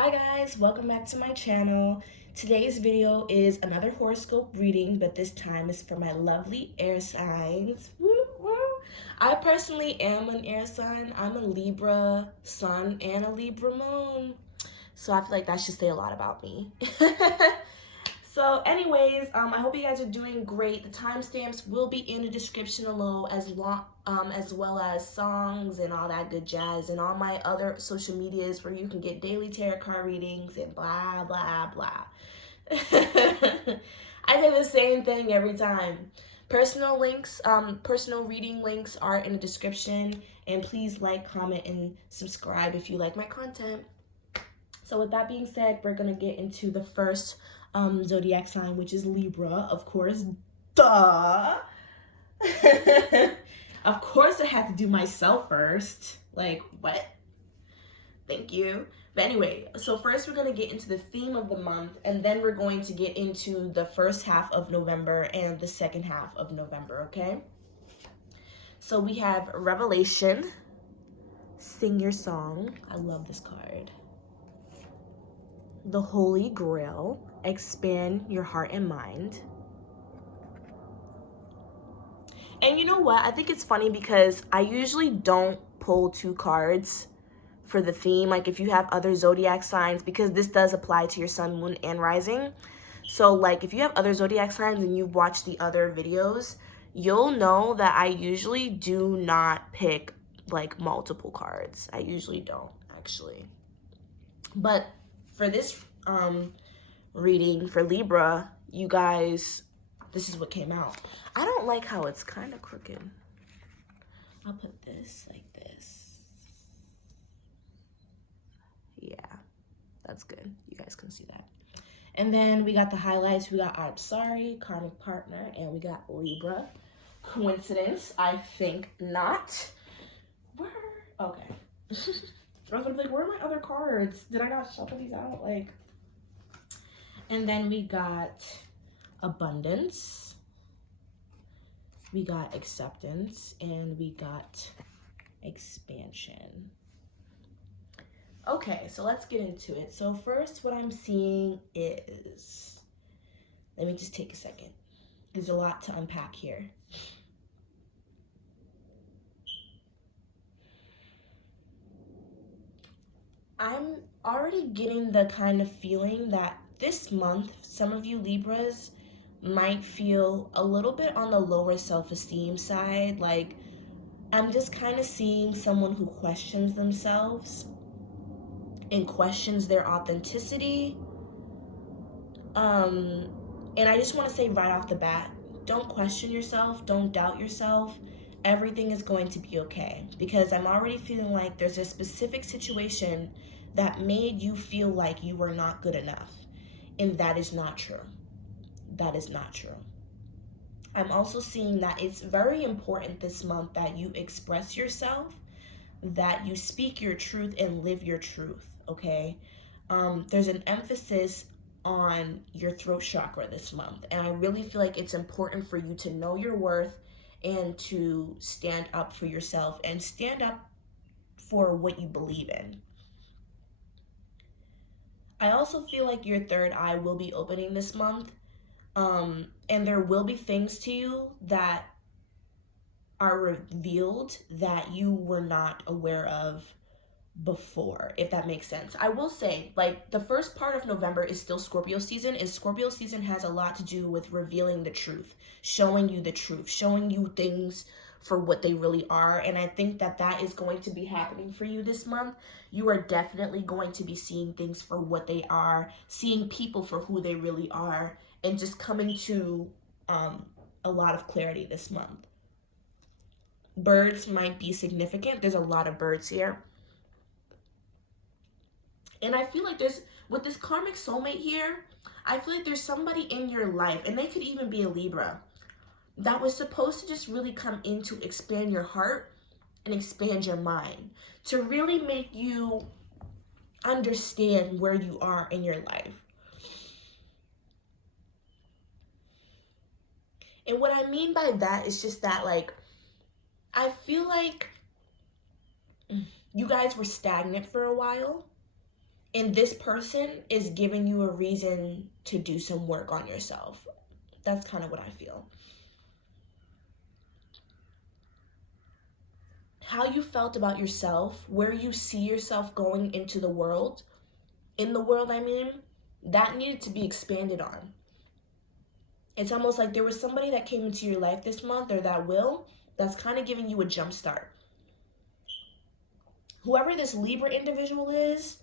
Hi guys, welcome back to my channel. Today's video is another horoscope reading, but this time is for my lovely air signs. Woo, woo. I personally am an air sign. I'm a Libra sun and a Libra moon. So I feel like that should say a lot about me. So anyways, I hope you guys are doing great. The timestamps will be in the description below as well as songs and all that good jazz and all my other social medias where you can get daily tarot card readings and blah, blah, blah. I say the same thing every time. Personal reading links are in the description, and please like, comment, and subscribe if you like my content. So with that being said, we're gonna get into the first zodiac sign, which is Libra, of course. Duh. Of course I had to do myself first. Like, what? Thank you. But anyway, so first we're going to get into the theme of the month, and then we're going to get into the first half of November and the second half of November, okay? So we have Revelation, Sing Your Song. I love this card. The Holy Grail, Expand Your Heart and Mind. And you know what? I think it's funny because I usually don't pull two cards for the theme. Like if you have other zodiac signs, because this does apply to your sun, moon, and rising. So like if you have other zodiac signs and you've watched the other videos, you'll know that I usually do not pick like multiple cards. I usually don't, actually. But for this reading for Libra, you guys, this is what came out. I don't like how it's kind of crooked. I'll put this like this. Yeah, that's good. You guys can see that. And then we got the highlights. We got I'm Sorry, Karmic Partner, and we got Libra. Coincidence? I think not. Where? Okay. I was gonna be like, where are my other cards? Did I not shuffle these out? Like. And then we got Abundance. We got Acceptance, and we got Expansion. Okay, so let's get into it. So first, what I'm seeing is, let me just take a second. There's a lot to unpack here. I'm already getting the kind of feeling that this month, some of you Libras might feel a little bit on the lower self-esteem side. Like, I'm just kind of seeing someone who questions themselves and questions their authenticity. And I just want to say right off the bat, don't question yourself, don't doubt yourself. Everything is going to be okay, because I'm already feeling like there's a specific situation that made you feel like you were not good enough, and that is not true. That is not true. I'm also seeing that it's very important this month that you express yourself, that you speak your truth and live your truth, okay? There's an emphasis on your throat chakra this month, and I really feel like it's important for you to know your worth and to stand up for yourself and stand up for what you believe in. I also feel like your third eye will be opening this month. And there will be things to you that are revealed that you were not aware of before, if that makes sense. I will say, like, the first part of November is still Scorpio season, and Scorpio season has a lot to do with revealing the truth, showing you the truth, showing you things for what they really are. And I think that that is going to be happening for you this month. You are definitely going to be seeing things for what they are, seeing people for who they really are, and just coming to a lot of clarity this month. Birds might be significant. There's a lot of birds here. And I feel like there's, with this karmic soulmate here, I feel like there's somebody in your life, and they could even be a Libra, that was supposed to just really come in to expand your heart and expand your mind, to really make you understand where you are in your life. And what I mean by that is just that, like, I feel like you guys were stagnant for a while, And this person is giving you a reason to do some work on yourself. That's kind of what I feel. How you felt about yourself, where you see yourself going into the world, I mean, that needed to be expanded on. It's almost like there was somebody that came into your life this month, or that's kind of giving you a jump start. Whoever this Libra individual is,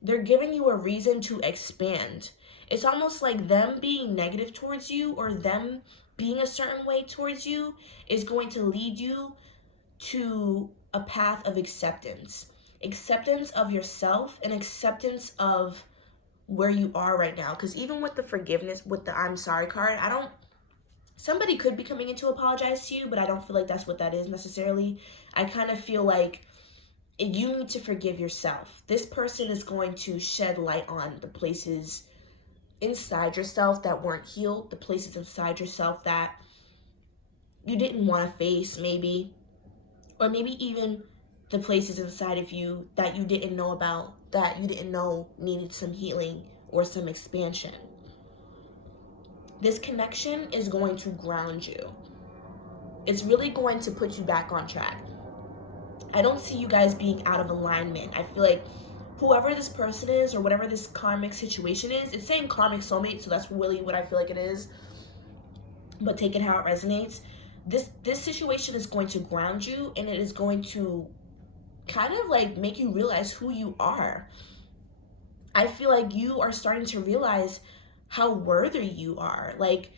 they're giving you a reason to expand. It's almost like them being negative towards you, or them being a certain way towards you, is going to lead you to a path of acceptance. Acceptance of yourself and acceptance of where you are right now. Because even with the forgiveness, with the I'm sorry card, somebody could be coming in to apologize to you, but I don't feel like that's what that is necessarily. I kind of feel like you need to forgive yourself. This person is going to shed light on the places inside yourself that weren't healed, the places inside yourself that you didn't want to face, maybe, or maybe even the places inside of you that you didn't know about, that you didn't know needed some healing or some expansion. This connection is going to ground you. It's really going to put you back on track. I don't see you guys being out of alignment. I feel like whoever this person is, or whatever this karmic situation is, it's saying karmic soulmate, so that's really what I feel like it is. But take it how it resonates. This situation is going to ground you, and it is going to kind of like make you realize who you are. I feel like you are starting to realize how worthy you are. Like,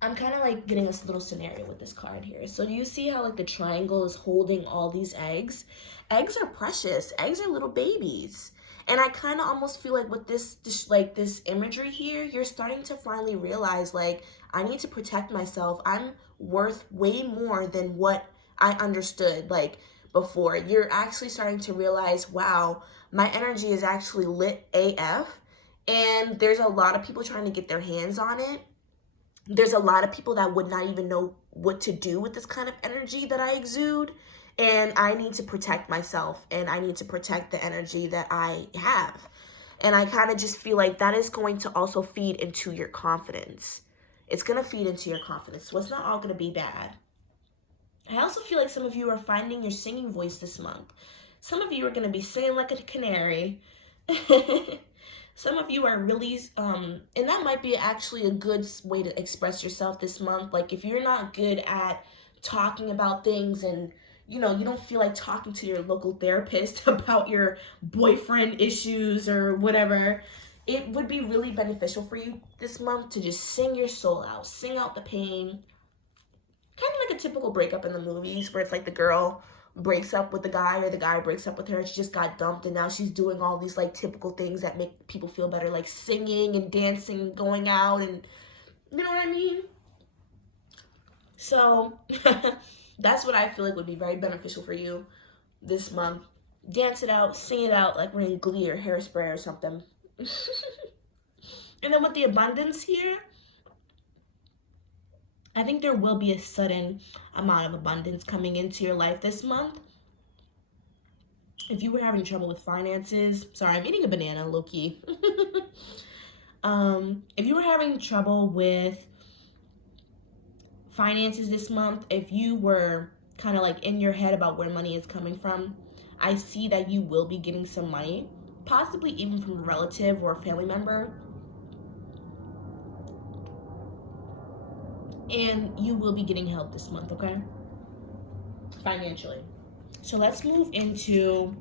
I'm kind of like getting this little scenario with this card here. So do you see how like the triangle is holding all these eggs? Eggs are precious. Eggs are little babies. And I kind of almost feel like with this imagery here, you're starting to finally realize, like, I need to protect myself. I'm worth way more than what I understood, like, before. You're actually starting to realize, wow, my energy is actually lit AF. And there's a lot of people trying to get their hands on it. There's a lot of people that would not even know what to do with this kind of energy that I exude. And I need to protect myself, and I need to protect the energy that I have. And I kind of just feel like that is going to also feed into your confidence. It's going to feed into your confidence. So it's not all going to be bad. I also feel like some of you are finding your singing voice this month. Some of you are going to be singing like a canary. Some of you are really, and that might be actually a good way to express yourself this month. Like, if you're not good at talking about things, and you don't feel like talking to your local therapist about your boyfriend issues or whatever, it would be really beneficial for you this month to just sing your soul out, sing out the pain. Kind of like a typical breakup in the movies, where it's like the girl breaks up with the guy, or the guy breaks up with her. She just got dumped, and now she's doing all these like typical things that make people feel better, like singing and dancing and going out, and you know what I mean? So that's what I feel like would be very beneficial for you this month. Dance it out, sing it out like we're in Glee or Hairspray or something. And then with the abundance here, I think there will be a sudden amount of abundance coming into your life this month. If you were having trouble with finances, sorry, I'm eating a banana, low-key. If you were having trouble with finances this month, if you were kind of like in your head about where money is coming from, I see that you will be getting some money, possibly even from a relative or a family member. And you will be getting help this month, okay? Financially. So let's move into,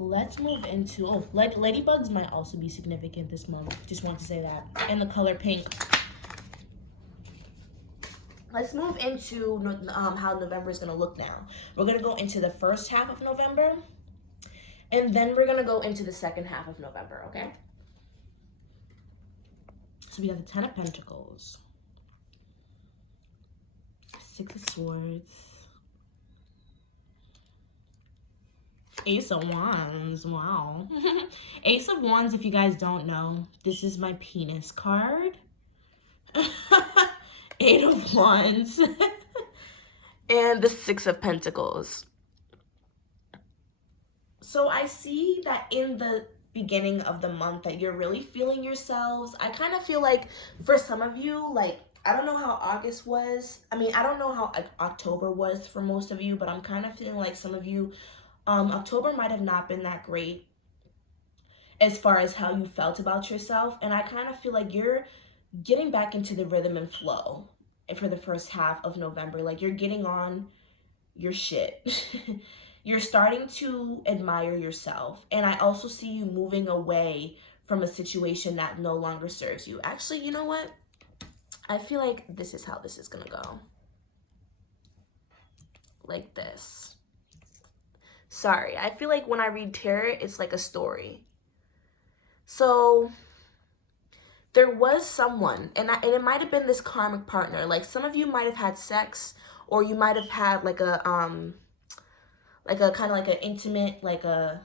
ladybugs might also be significant this month. Just want to say that. And the color pink. Let's move into how November is going to look now. We're going to go into the first half of November, and then we're going to go into the second half of November, okay? So we have the 10 of Pentacles, 6 of Swords, Ace of Wands, wow. Ace of Wands, if you guys don't know, this is my penis card. 8 of Wands. and the Six of Pentacles. So I see that in the beginning of the month that you're really feeling yourselves. I kind of feel like for some of you, like, I don't know how August was. I mean, I don't know how October was for most of you, but I'm kind of feeling like some of you, October might have not been that great as far as how you felt about yourself. And I kind of feel like you're getting back into the rhythm and flow for the first half of November. Like, you're getting on your shit. You're starting to admire yourself. And I also see you moving away from a situation that no longer serves you. Actually, you know what? I feel like this is how this is gonna go. Like this. Sorry, I feel like when I read tarot, it's like a story. So there was someone, and it might have been this karmic partner. Like, some of you might have had sex, or you might have had like a kind of like an intimate, like a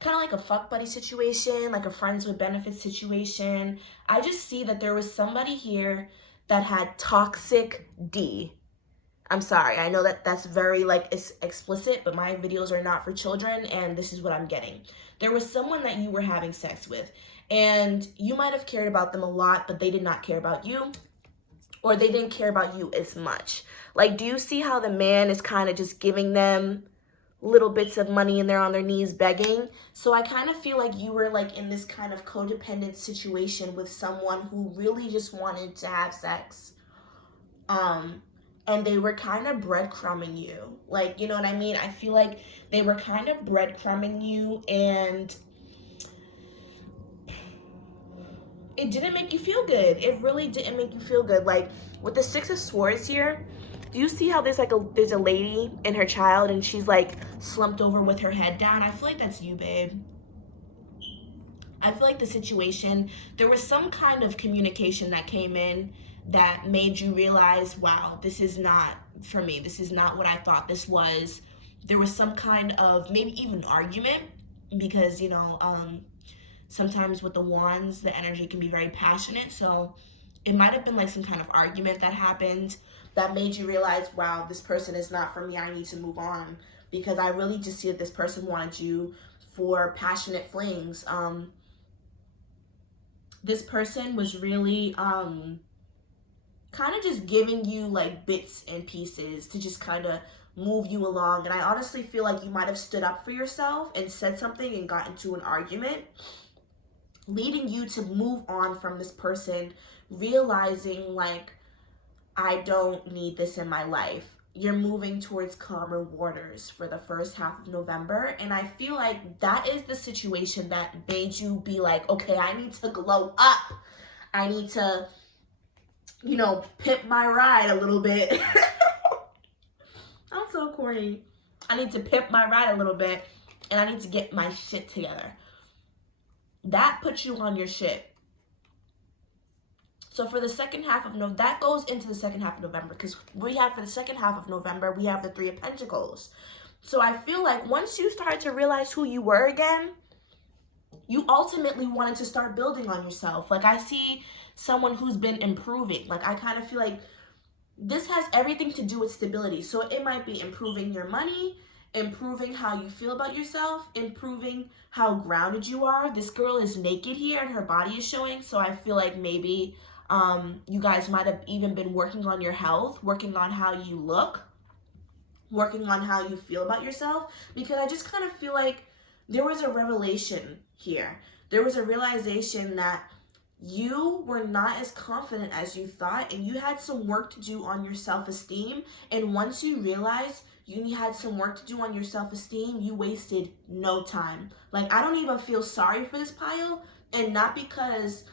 kind of like a fuck buddy situation, like a friends with benefits situation. I just see that there was somebody here that had toxic D. I'm sorry, I know that that's very like it's explicit, but my videos are not for children, and this is what I'm getting. There was someone that you were having sex with, and you might have cared about them a lot, but they did not care about you, or they didn't care about you as much. Like, do you see how the man is kind of just giving them little bits of money and they're on their knees begging? So I kind of feel like you were like in this kind of codependent situation with someone who really just wanted to have sex. And they were kind of breadcrumbing you. Like, you know what I mean? I feel like they were kind of breadcrumbing you, and it didn't make you feel good. It really didn't make you feel good. Like, with the Six of Swords here, do you see how there's a lady and her child, and she's like slumped over with her head down? I feel like that's you, babe. I feel like the situation, there was some kind of communication that came in that made you realize, wow, this is not for me. This is not what I thought this was. There was some kind of maybe even argument, because, you know, sometimes with the wands, the energy can be very passionate. So it might have been like some kind of argument that happened that made you realize, wow, this person is not for me. I need to move on, because I really just see that this person wanted you for passionate flings. This person was really kind of just giving you like bits and pieces to just kind of move you along. And I honestly feel like you might have stood up for yourself and said something and got into an argument, leading you to move on from this person, realizing like, I don't need this in my life. You're moving towards calmer waters for the first half of November. And I feel like that is the situation that made you be like, okay, I need to glow up. I need to, you know, pimp my ride a little bit. I'm so corny. I need to pimp my ride a little bit, and I need to get my shit together. That puts you on your shit. So for the second half of November, that goes into the second half of November, because we have, for the second half of November, we have the Three of Pentacles. So I feel like once you started to realize who you were again, you ultimately wanted to start building on yourself. Like, I see someone who's been improving. Like, I kind of feel like this has everything to do with stability. So it might be improving your money, improving how you feel about yourself, improving how grounded you are. This girl is naked here and her body is showing. So I feel like maybe you guys might have even been working on your health, working on how you look, working on how you feel about yourself. Because I just kind of feel like there was a revelation here. There was a realization that you were not as confident as you thought, and you had some work to do on your self-esteem. And once you realized you had some work to do on your self-esteem, you wasted no time. Like, I don't even feel sorry for this pile, and not because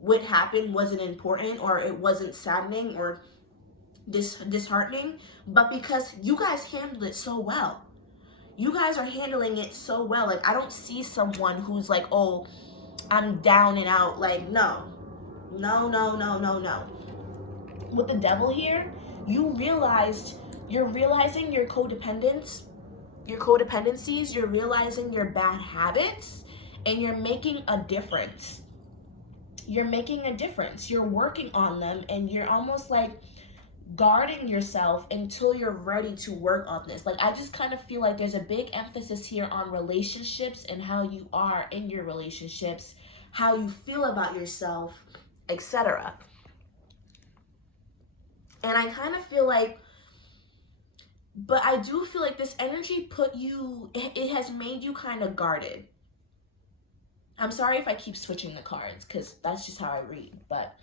what happened wasn't important or it wasn't saddening or disheartening, but because you guys handled it so well. You guys are handling it so well. Like, I don't see someone who's like, oh, I'm down and out. Like, no. With the Devil here, you're realizing your codependencies, you're realizing your bad habits, and you're making a difference. You're making a difference. You're working on them, and you're almost like guarding yourself until you're ready to work on this. Like, I just kind of feel like there's a big emphasis here on relationships and how you are in your relationships, how you feel about yourself, etc. And I kind of feel like, but I do feel like this energy it has made you kind of guarded. I'm sorry if I keep switching the cards, because that's just how I read. But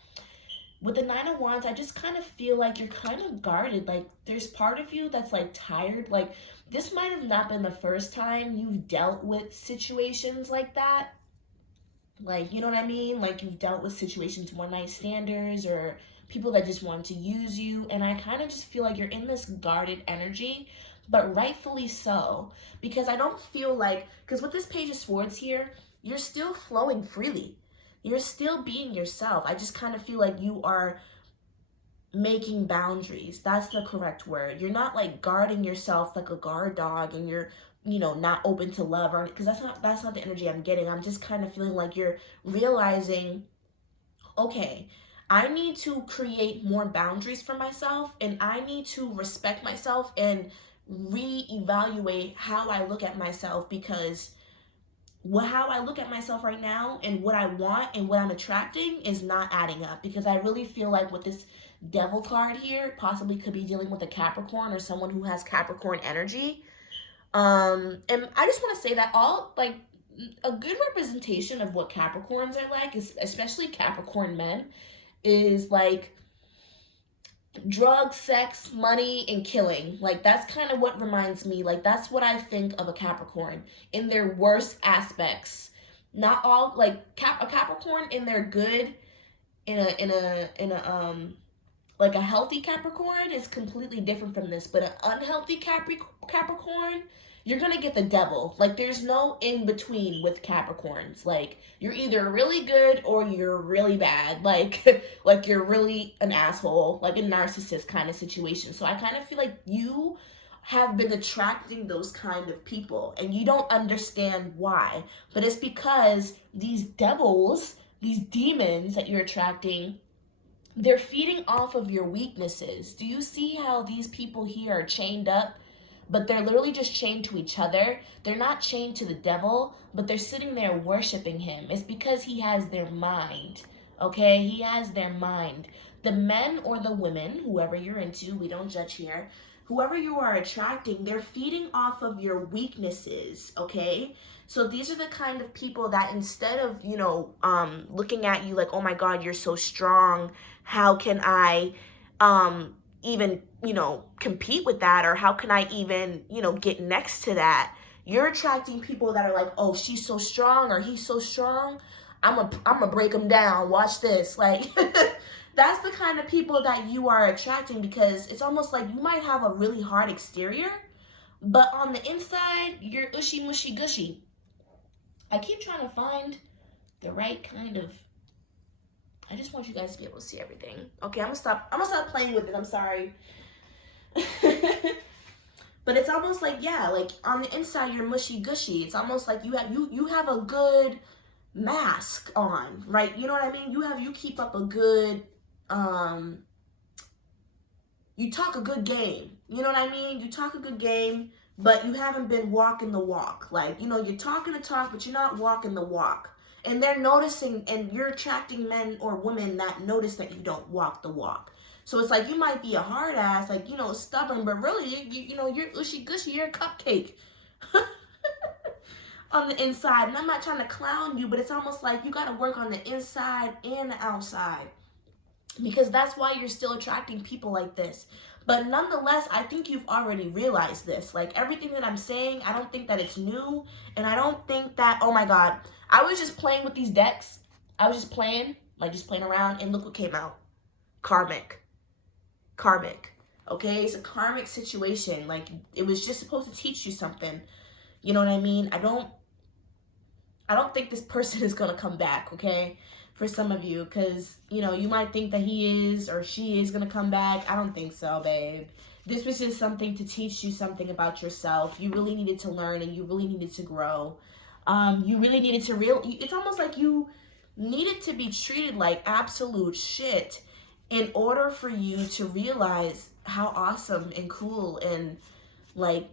with the Nine of Wands, I just kind of feel like you're kind of guarded. Like, there's part of you that's like tired. Like, this might have not been the first time you've dealt with situations like that. Like, you know what I mean? Like, you've dealt with situations, one night standers, or people that just want to use you. And I kind of just feel like you're in this guarded energy, but rightfully so. Because I don't feel like, because with this Page of Swords here, you're still flowing freely. You're still being yourself. I just kind of feel like you are making boundaries. That's the correct word. You're not like guarding yourself like a guard dog, and you're, you know, not open to love, or because that's not the energy I'm getting. I'm just kind of feeling like you're realizing, okay, I need to create more boundaries for myself, and I need to respect myself and reevaluate how I look at myself, because how I look at myself right now and what I want and what I'm attracting is not adding up. Because I really feel like with this Devil card here, possibly could be dealing with a Capricorn or someone who has Capricorn energy. And I just want to say that all, like, a good representation of what Capricorns are like, is especially Capricorn men, is like drugs, sex, money, and killing. Like, that's kind of what reminds me. Like, that's what I think of a Capricorn in their worst aspects. Not all, like, a Capricorn in their good, in a like a healthy Capricorn is completely different from this. But an unhealthy Capricorn, you're gonna get the devil. Like, there's no in between with Capricorns. Like, you're either really good or you're really bad. Like, like you're really an asshole, like a narcissist kind of situation. So I kind of feel like you have been attracting those kind of people, and you don't understand why. But it's because these devils, these demons that you're attracting, they're feeding off of your weaknesses. Do you see how these people here are chained up? But they're literally just chained to each other. They're not chained to the devil, but they're sitting there worshiping him. It's because he has their mind, okay? He has their mind. The men or the women, whoever you're into, we don't judge here, whoever you are attracting, they're feeding off of your weaknesses, okay? So these are the kind of people that instead of, you know, looking at you like, oh my God, you're so strong, how can I even, you know, compete with that, or how can I even, you know, get next to that? You're attracting people that are like, oh, she's so strong, or he's so strong, I'm gonna break him down, watch this. Like, that's the kind of people that you are attracting, because it's almost like you might have a really hard exterior, but on the inside, you're ushy, mushy, gushy. I keep trying to find the right kind of, I just want you guys to be able to see everything. Okay, I'm gonna stop playing with it. I'm sorry. But it's almost like, yeah, like on the inside you're mushy gushy. It's almost like you have a good mask on, right? You know what I mean? You keep up a good you talk a good game. You know what I mean? You talk a good game, but you haven't been walking the walk. Like, you know, you're talking the talk, but you're not walking the walk. And they're noticing, and you're attracting men or women that notice that you don't walk the walk. So it's like, you might be a hard ass, like, you know, stubborn, but really, you know, you're ushy gushy, you're a cupcake on the inside. And I'm not trying to clown you, but it's almost like you got to work on the inside and the outside, because that's why you're still attracting people like this. But nonetheless, I think you've already realized this. Like, everything that I'm saying, I don't think that it's new. And I don't think that, oh my God, I was just playing with these decks. I was just playing around, and look what came out. Karmic. Okay, it's a karmic situation. Like, it was just supposed to teach you something. You know what I mean? I don't think this person is gonna come back, okay? For some of you, because, you know, you might think that he is or she is gonna come back. I don't think so, babe. This was just something to teach you something about yourself. You really needed to learn, and you really needed to grow. You really needed to it's almost like you needed to be treated like absolute shit. in order for you to realize how awesome and cool and like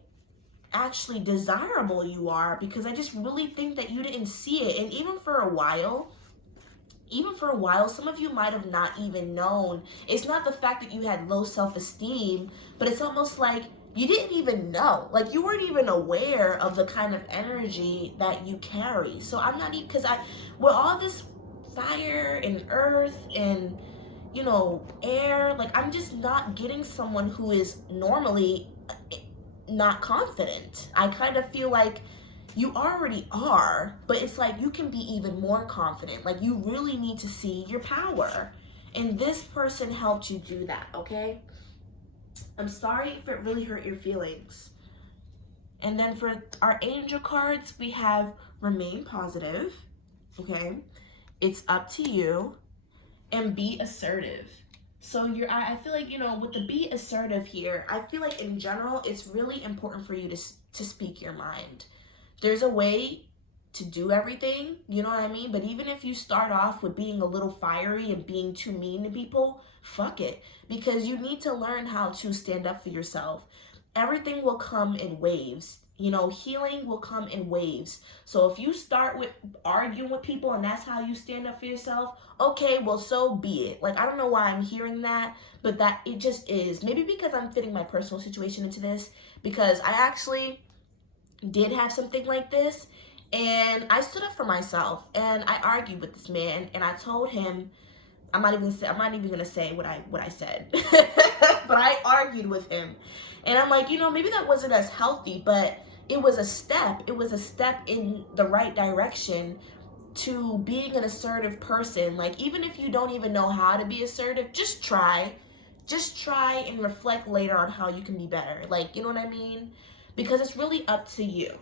actually desirable you are, because I just really think that you didn't see it. And even for a while, some of you might have not even known. It's not the fact that you had low self-esteem, but it's almost like you didn't even know. Like, you weren't even aware of the kind of energy that you carry. So I'm not even, because with all this fire and earth and, you know, air, like, I'm just not getting someone who is normally not confident. I kind of feel like you already are, but it's like you can be even more confident. Like, you really need to see your power. And this person helped you do that, okay? I'm sorry if it really hurt your feelings. And then for our angel cards, we have remain positive, okay? It's up to you. And be assertive. So I feel like, you know, with the be assertive here, I feel like in general, it's really important for you to speak your mind. There's a way to do everything, you know what I mean? But even if you start off with being a little fiery and being too mean to people, fuck it. Because you need to learn how to stand up for yourself. Everything will come in waves. You know, healing will come in waves. So if you start with arguing with people and that's how you stand up for yourself, okay, well, so be it. Like, I don't know why I'm hearing that, but that it just is. Maybe because I'm fitting my personal situation into this, because I actually did have something like this, and I stood up for myself, and I argued with this man, and I told him, I'm not even gonna say what I said, but I argued with him, and I'm like, you know, maybe that wasn't as healthy, but it was a step. It was a step in the right direction to being an assertive person. Like, even if you don't even know how to be assertive, just try and reflect later on how you can be better. Like, you know what I mean? Because it's really up to you.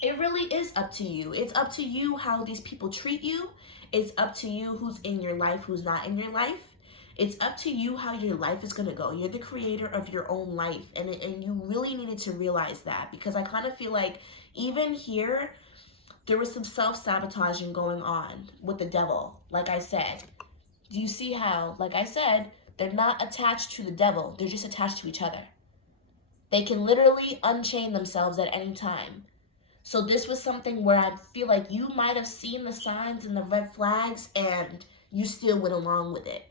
It really is up to you. It's up to you how these people treat you. It's up to you who's in your life, who's not in your life. It's up to you how your life is going to go. You're the creator of your own life. And you really needed to realize that, because I kind of feel like even here, there was some self-sabotaging going on with the devil. Like I said, do you see how, like I said, they're not attached to the devil. They're just attached to each other. They can literally unchain themselves at any time. So this was something where I feel like you might have seen the signs and the red flags and you still went along with it.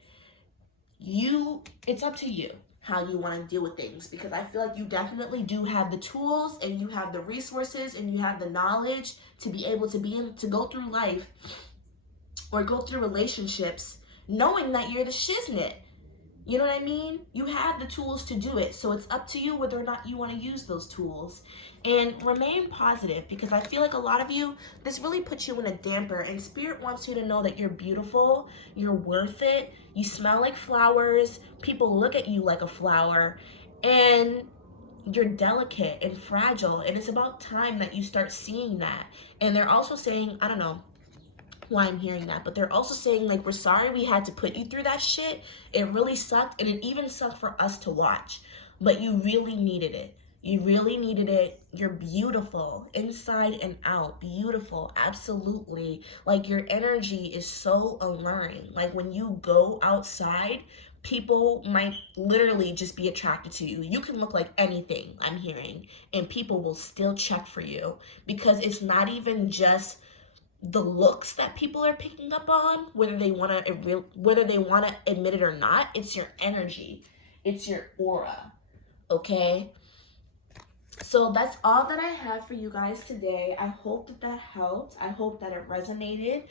It's up to you how you want to deal with things, because I feel like you definitely do have the tools and you have the resources and you have the knowledge to be able to go through life or go through relationships knowing that you're the shiznit. You know what I mean? You have the tools to do it. So it's up to you whether or not you want to use those tools. And remain positive, because I feel like a lot of you, this really puts you in a damper. And Spirit wants you to know that you're beautiful, you're worth it, you smell like flowers, people look at you like a flower, and you're delicate and fragile. And it's about time that you start seeing that. And they're also saying, I don't know why I'm hearing that, but they're also saying, like, we're sorry we had to put you through that shit. It really sucked, and it even sucked for us to watch, but you really needed it. You really needed it. You're beautiful inside and out. Beautiful, absolutely. Like, your energy is so alluring. Like, when you go outside, people might literally just be attracted to you. You can look like anything, I'm hearing, and people will still check for you, because it's not even just the looks that people are picking up on, whether they want to admit it or not. It's your energy, it's your aura. Okay, so that's all that I have for you guys today. I hope that helped. I hope that it resonated.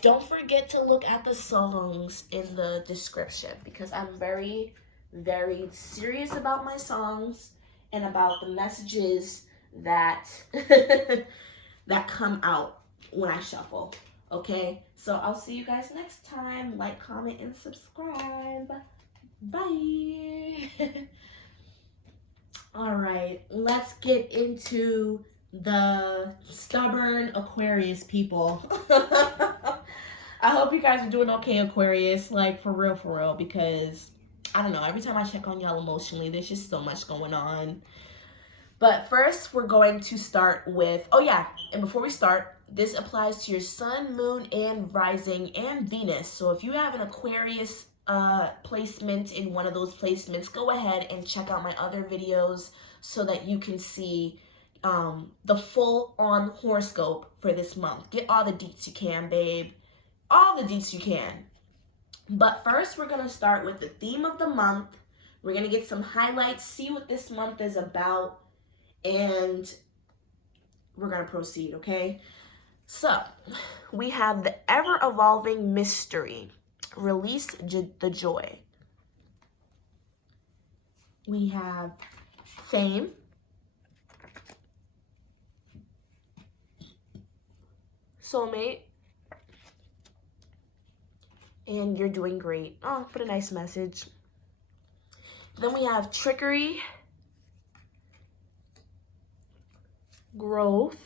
Don't forget to look at the songs in the description, because I'm very, very serious about my songs and about the messages that that come out when I shuffle. Okay, so I'll see you guys next time. Like, comment, and subscribe. Bye. All right, let's get into the stubborn Aquarius people. I hope you guys are doing okay, Aquarius, like, for real, because I don't know, every time I check on y'all emotionally, there's just so much going on. But first, we're going to start with, oh yeah, and before we start, this applies to your sun, moon, and rising, and Venus. So if you have an Aquarius placement in one of those placements, go ahead and check out my other videos so that you can see the full-on horoscope for this month. Get all the deets you can, babe. All the deets you can. But first, we're going to start with the theme of the month. We're going to get some highlights, see what this month is about, and we're going to proceed, okay? So, we have the ever-evolving mystery. Release the joy. We have fame. Soulmate. And you're doing great. Oh, what a nice message. Then we have trickery. Growth.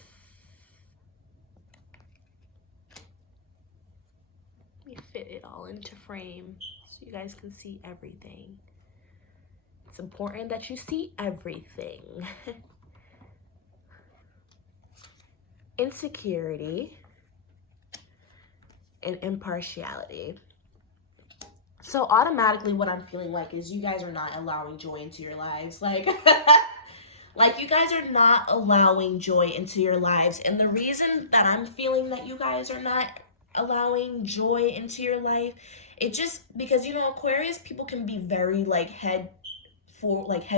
Let me fit it all into frame so you guys can see everything. It's important that you see everything. Insecurity and impartiality. So automatically what I'm feeling like is you guys are not allowing joy into your lives. Like, like you guys are not allowing joy into your lives. And the reason that I'm feeling that you guys are not allowing joy into your life, it just because, you know, Aquarius people can be very like head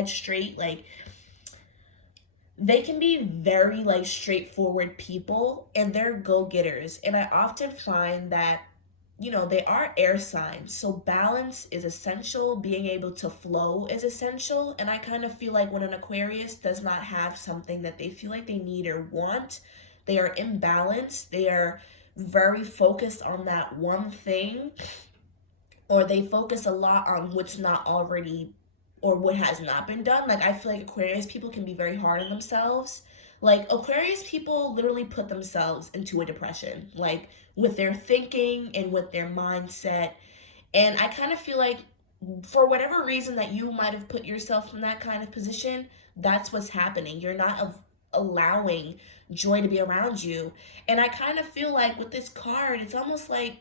straight, like they can be very like straightforward people and they're go-getters. And I often find that, you know, they are air signs, so balance is essential. Being able to flow is essential. And I kind of feel like when an Aquarius does not have something that they feel like they need or want, they are imbalanced. They are very focused on that one thing, or they focus a lot on what's not already or what has not been done. Like I feel like Aquarius people can be very hard on themselves. Like Aquarius people literally put themselves into a depression, like with their thinking and with their mindset. And I kind of feel like for whatever reason that you might have put yourself in that kind of position, that's what's happening. You're not allowing joy to be around you. And I kind of feel like with this card, it's almost like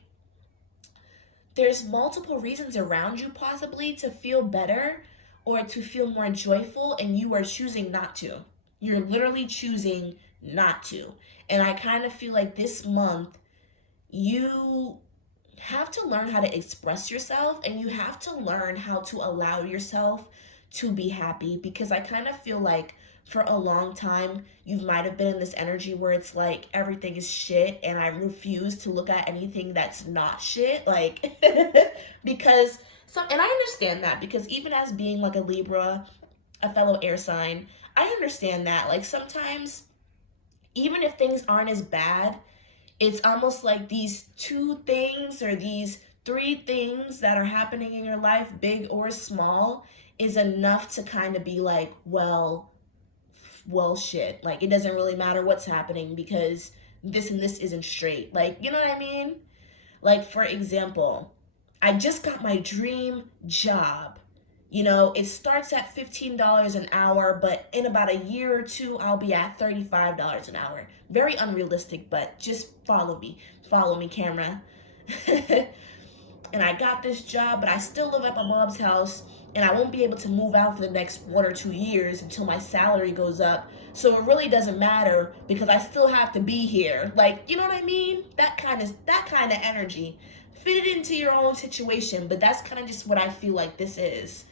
there's multiple reasons around you possibly to feel better or to feel more joyful, and you are choosing not to. You're literally choosing not to. And I kind of feel like this month, you have to learn how to express yourself and you have to learn how to allow yourself to be happy, because I kind of feel like for a long time, you might have been in this energy where it's like everything is shit and I refuse to look at anything that's not shit. Like, because and I understand that, because even as being like a Libra, a fellow air sign, I understand that. Like sometimes, even if things aren't as bad, it's almost like these two things or these three things that are happening in your life, big or small, is enough to kind of be like, well, shit. Like it doesn't really matter what's happening because this and this isn't straight. Like, you know what I mean? Like, for example, I just got my dream job. You know, it starts at $15 an hour, but in about a year or two, I'll be at $35 an hour. Very unrealistic, but just follow me. Follow me, camera. And I got this job, but I still live at my mom's house, and I won't be able to move out for the next 1 or 2 years until my salary goes up. So it really doesn't matter because I still have to be here. Like, you know what I mean? That kind of energy. Fit it into your own situation, but that's kind of just what I feel like this is.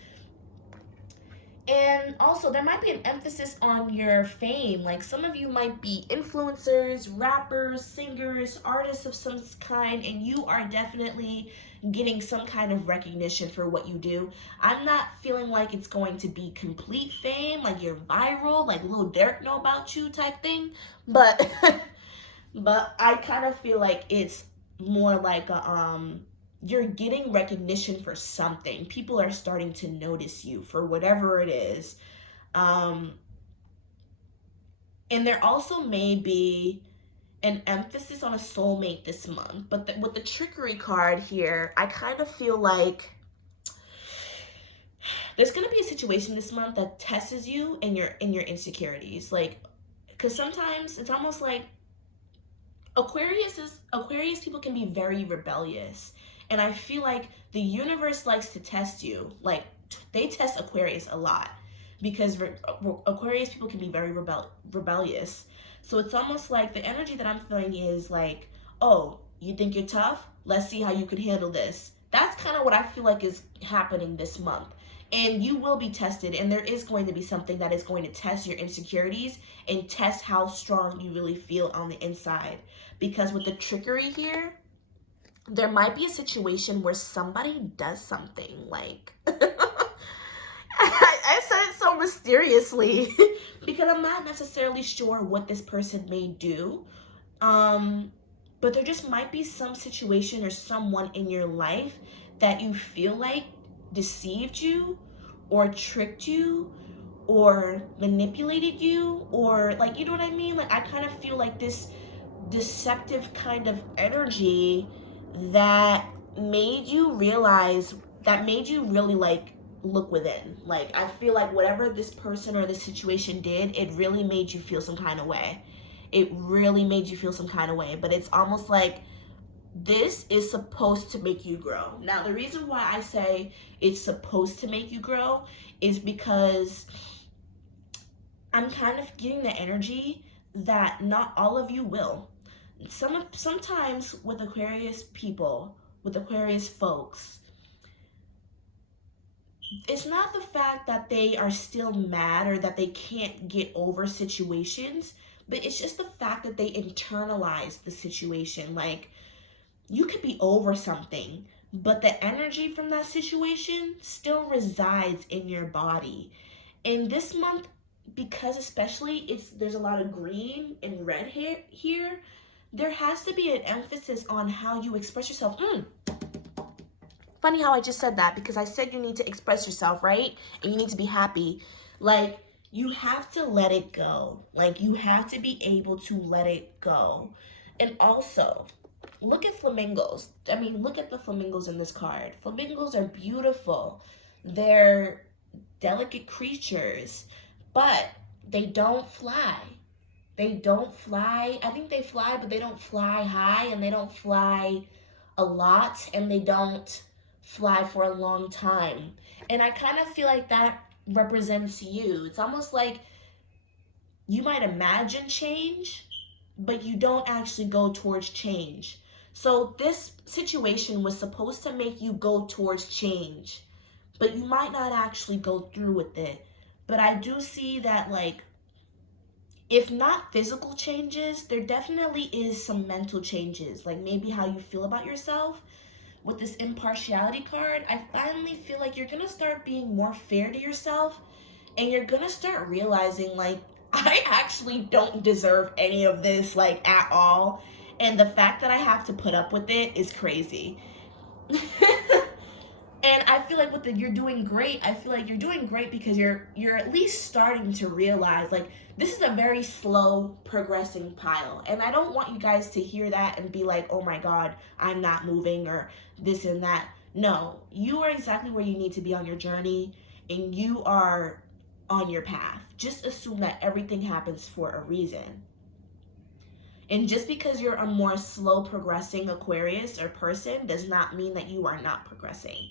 And also, there might be an emphasis on your fame. Like some of you might be influencers, rappers, singers, artists of some kind, and you are definitely getting some kind of recognition for what you do. I'm not feeling like it's going to be complete fame, like you're viral, like Lil Durk know about you type thing. But but I kind of feel like it's more like a you're getting recognition for something. People are starting to notice you for whatever it is. And there also may be an emphasis on a soulmate this month. But with the trickery card here, I kind of feel like there's going to be a situation this month that tests you in your insecurities. Like, because sometimes it's almost like Aquarius people can be very rebellious. And I feel like the universe likes to test you. Like, they test Aquarius a lot because Aquarius people can be very rebellious. So it's almost like the energy that I'm feeling is like, oh, you think you're tough? Let's see how you could handle this. That's kind of what I feel like is happening this month. And you will be tested, and there is going to be something that is going to test your insecurities and test how strong you really feel on the inside. Because with the trickery here, there might be a situation where somebody does something like I said it so mysteriously because I'm not necessarily sure what this person may do. But there just might be some situation or someone in your life that you feel like deceived you or tricked you or manipulated you, or like, you know what I mean? Like, I kind of feel like this deceptive kind of energy that made you realize, that made you really like look within. Like, I feel like whatever this person or this situation did, it really made you feel some kind of way. It really made you feel some kind of way. But it's almost like this is supposed to make you grow. Now, the reason why I say it's supposed to make you grow is because I'm kind of getting the energy that not all of you will. Sometimes with Aquarius people, with Aquarius folks, it's not the fact that they are still mad or that they can't get over situations, but it's just the fact that they internalize the situation. Like, you could be over something, but the energy from that situation still resides in your body. And this month, because especially there's a lot of green and red here, there has to be an emphasis on how you express yourself. Funny how I just said that, because I said you need to express yourself, right? And you need to be happy. Like, you have to let it go. Like, you have to be able to let it go. And also, look at flamingos. I mean, look at the flamingos in this card. Flamingos are beautiful. They're delicate creatures, but they don't fly. They don't fly. I think they fly, but they don't fly high, and they don't fly a lot, and they don't fly for a long time. And I kind of feel like that represents you. It's almost like you might imagine change, but you don't actually go towards change. So this situation was supposed to make you go towards change, but you might not actually go through with it. But I do see that, like, if not physical changes, there definitely is some mental changes, like maybe how you feel about yourself. With this impartiality card, I finally feel like you're gonna start being more fair to yourself, and you're gonna start realizing, like, I actually don't deserve any of this, like, at all. And the fact that I have to put up with it is crazy. And I feel like you're doing great. I feel like you're doing great because you're at least starting to realize, like, this is a very slow progressing pile. And I don't want you guys to hear that and be like, oh my God, I'm not moving or this and that. No, you are exactly where you need to be on your journey, and you are on your path. Just assume that everything happens for a reason. And just because you're a more slow progressing Aquarius or person does not mean that you are not progressing.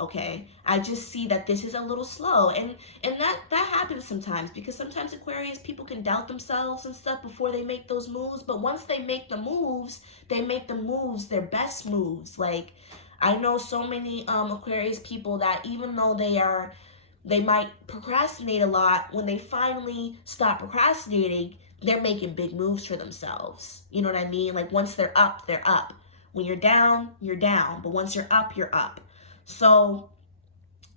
Okay, I just see that this is a little slow, and that happens sometimes, because sometimes Aquarius people can doubt themselves and stuff before they make those moves. But once they make the moves, their best moves. Like, I know so many Aquarius people that even though they might procrastinate a lot, when they finally stop procrastinating, they're making big moves for themselves. You know what I mean? Like, once they're up, they're up. When you're down, you're down. But once you're up, you're up. So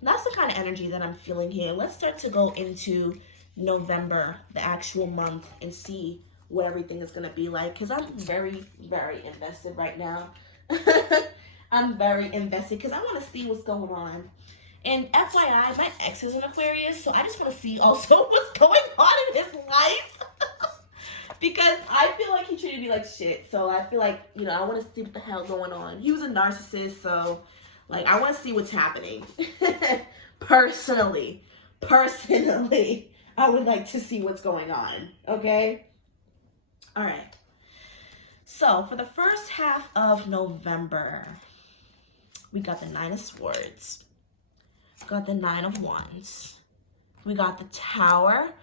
that's the kind of energy that I'm feeling here. Let's start to go into November, the actual month, and see what everything is going to be like. Because I'm very, very invested right now. I'm very invested because I want to see what's going on. And FYI, my ex is an Aquarius, so I just want to see also what's going on in his life. Because I feel like he treated me like shit. So I feel like, I want to see what the hell going on. He was a narcissist, so... like, I want to see what's happening. Personally, I would like to see what's going on, okay? All right. So, for the first half of November, We got the Nine of Swords. We got the Nine of Wands. We got the Tower.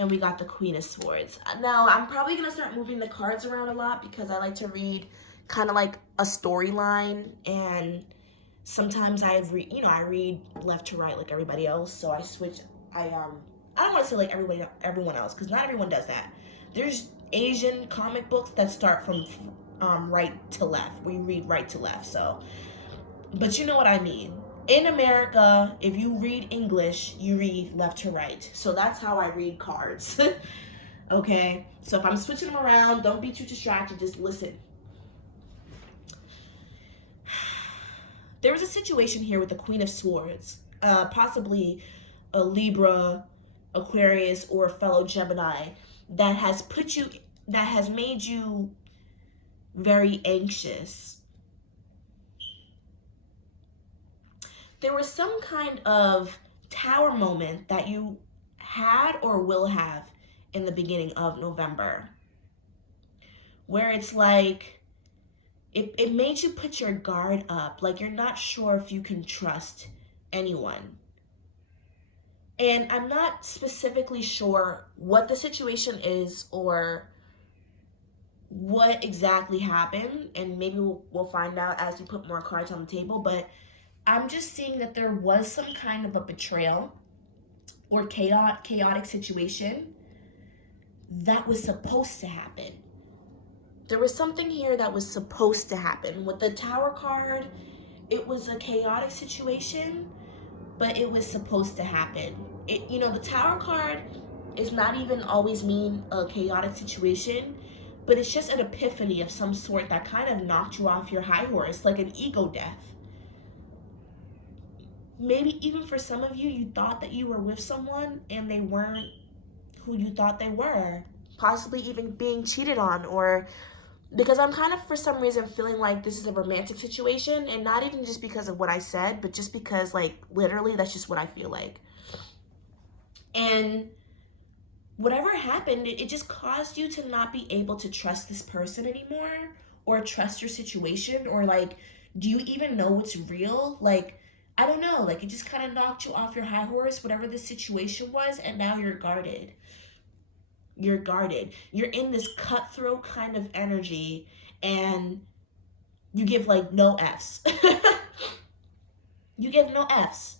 And we got the Queen of Swords. Now, I'm probably going to start moving the cards around a lot because I like to read kind of like a storyline. And sometimes I read left to right like everybody else. So I switch. I don't want to say like everyone else, because not everyone does that. There's Asian comic books that start from right to left. We read right to left. So, but you know what I mean. In America, if you read English, you read left to right. So that's how I read cards. Okay? So if I'm switching them around, don't be too distracted. Just listen. There was a situation here with the Queen of Swords. Possibly a Libra, Aquarius, or a fellow Gemini that has made you very anxious. There was some kind of tower moment that you had or will have in the beginning of November, where it's like it made you put your guard up, like you're not sure if you can trust anyone. And I'm not specifically sure what the situation is or what exactly happened, and maybe we'll find out as we put more cards on the table, but I'm just seeing that there was some kind of a betrayal or chaotic situation that was supposed to happen. There was something here that was supposed to happen. With the Tower card, it was a chaotic situation, but it was supposed to happen. The Tower card is not even always mean a chaotic situation, but it's just an epiphany of some sort that kind of knocked you off your high horse, like an ego death. Maybe even for some of you, you thought that you were with someone and they weren't who you thought they were. Possibly even being cheated on, or because I'm kind of, for some reason, feeling like this is a romantic situation, and not even just because of what I said, but just because, like, literally, that's just what I feel like. And whatever happened, it just caused you to not be able to trust this person anymore, or trust your situation, or, like, do you even know what's real? Like, I don't know, like it just kind of knocked you off your high horse, whatever the situation was, and now you're guarded. You're guarded. You're in this cutthroat kind of energy, and you give like no Fs. You give no Fs.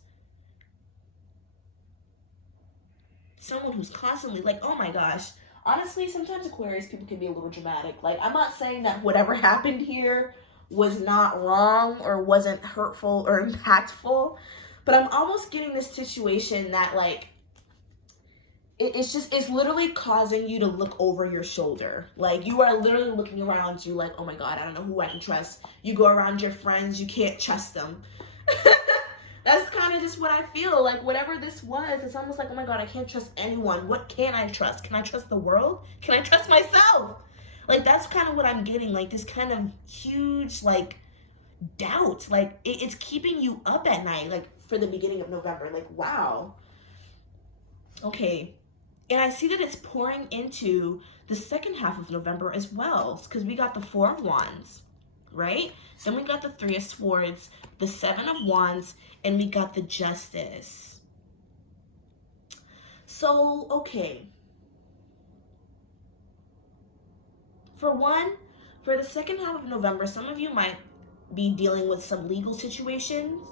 Someone who's constantly like, oh my gosh. Honestly, sometimes Aquarius people can be a little dramatic. Like, I'm not saying that whatever happened here was not wrong or wasn't hurtful or impactful, but I'm almost getting this situation that like it's literally causing you to look over your shoulder. Like, you are literally looking around you like, oh my god, I don't know who I can trust. You go around your friends, you can't trust them. That's kind of just what I feel like. Whatever this was, it's almost like, oh my god, I can't trust anyone. What can I trust? Can I trust the world? Can I trust myself? Like, that's kind of what I'm getting, like, this kind of huge, like, doubt. Like, it's keeping you up at night, like, for the beginning of November. Like, wow. Okay. And I see that it's pouring into the second half of November as well, because we got the Four of Wands, right? Then we got the Three of Swords, the Seven of Wands, and we got the Justice. So, okay. For the second half of November, some of you might be dealing with some legal situations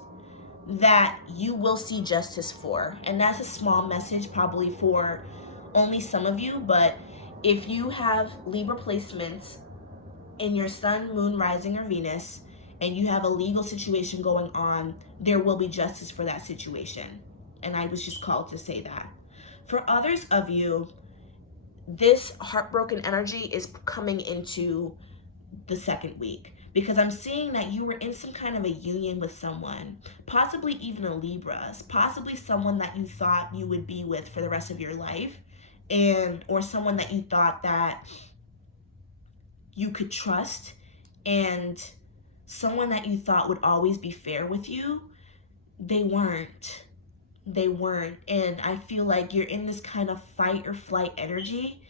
that you will see justice for. And that's a small message probably for only some of you, but if you have Libra placements in your sun, moon, rising, or Venus, and you have a legal situation going on, there will be justice for that situation. And I was just called to say that. For others of you, this heartbroken energy is coming into the second week, because I'm seeing that you were in some kind of a union with someone, possibly even a Libra, possibly someone that you thought you would be with for the rest of your life, or someone that you thought that you could trust, and someone that you thought would always be fair with you. They weren't. And I feel like you're in this kind of fight or flight energy,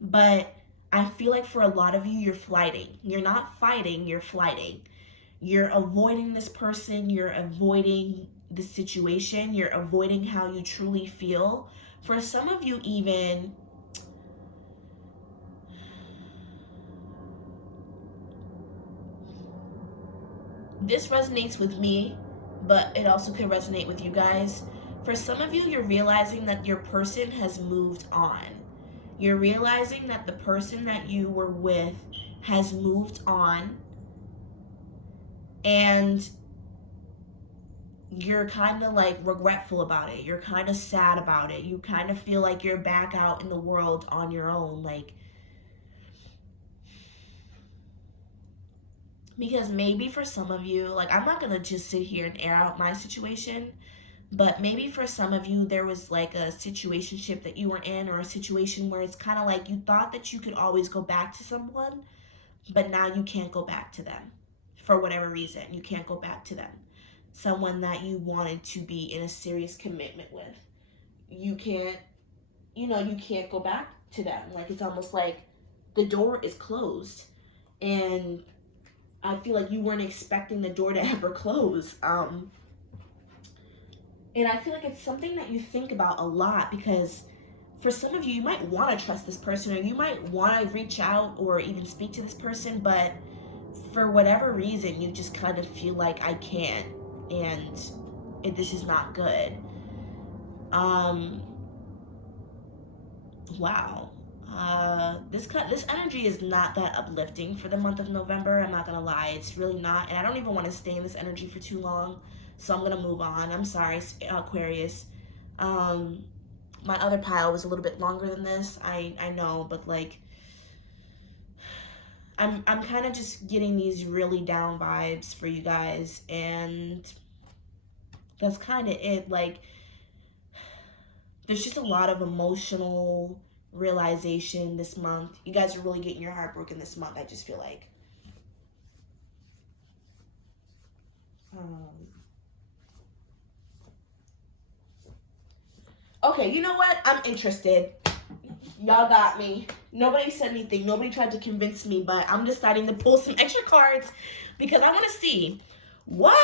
but I feel like for a lot of you, you're flighting. You're not fighting, you're flighting. You're avoiding this person. You're avoiding the situation. You're avoiding how you truly feel. For some of you, even, this resonates with me, but it also could resonate with you guys. For some of you, you're realizing that your person has moved on. You're realizing that the person that you were with has moved on, and you're kind of like regretful about it. You're kind of sad about it. You kind of feel like you're back out in the world on your own. Like, because maybe for some of you, like, I'm not going to just sit here and air out my situation, but maybe for some of you, there was like a situationship that you were in, or a situation where it's kind of like you thought that you could always go back to someone, but now you can't go back to them for whatever reason. You can't go back to them. Someone that you wanted to be in a serious commitment with. You can't, you can't go back to them. Like, it's almost like the door is closed, and I feel like you weren't expecting the door to ever close. And I feel like it's something that you think about a lot, because for some of you, you might want to trust this person, or you might want to reach out or even speak to this person, but for whatever reason, you just kind of feel like, I can't, and this is not good. Wow. This energy is not that uplifting for the month of November. I'm not gonna lie, it's really not, and I don't even want to stay in this energy for too long, so I'm gonna move on. I'm sorry, Aquarius. My other pile was a little bit longer than this. I know, but like, I'm kind of just getting these really down vibes for you guys, and that's kind of it. Like, there's just a lot of emotional realization this month. You guys are really getting your heart broken this month, I just feel like. Okay, you know what? I'm interested. Y'all got me. Nobody said anything. Nobody tried to convince me, but I'm deciding to pull some extra cards because I want to see why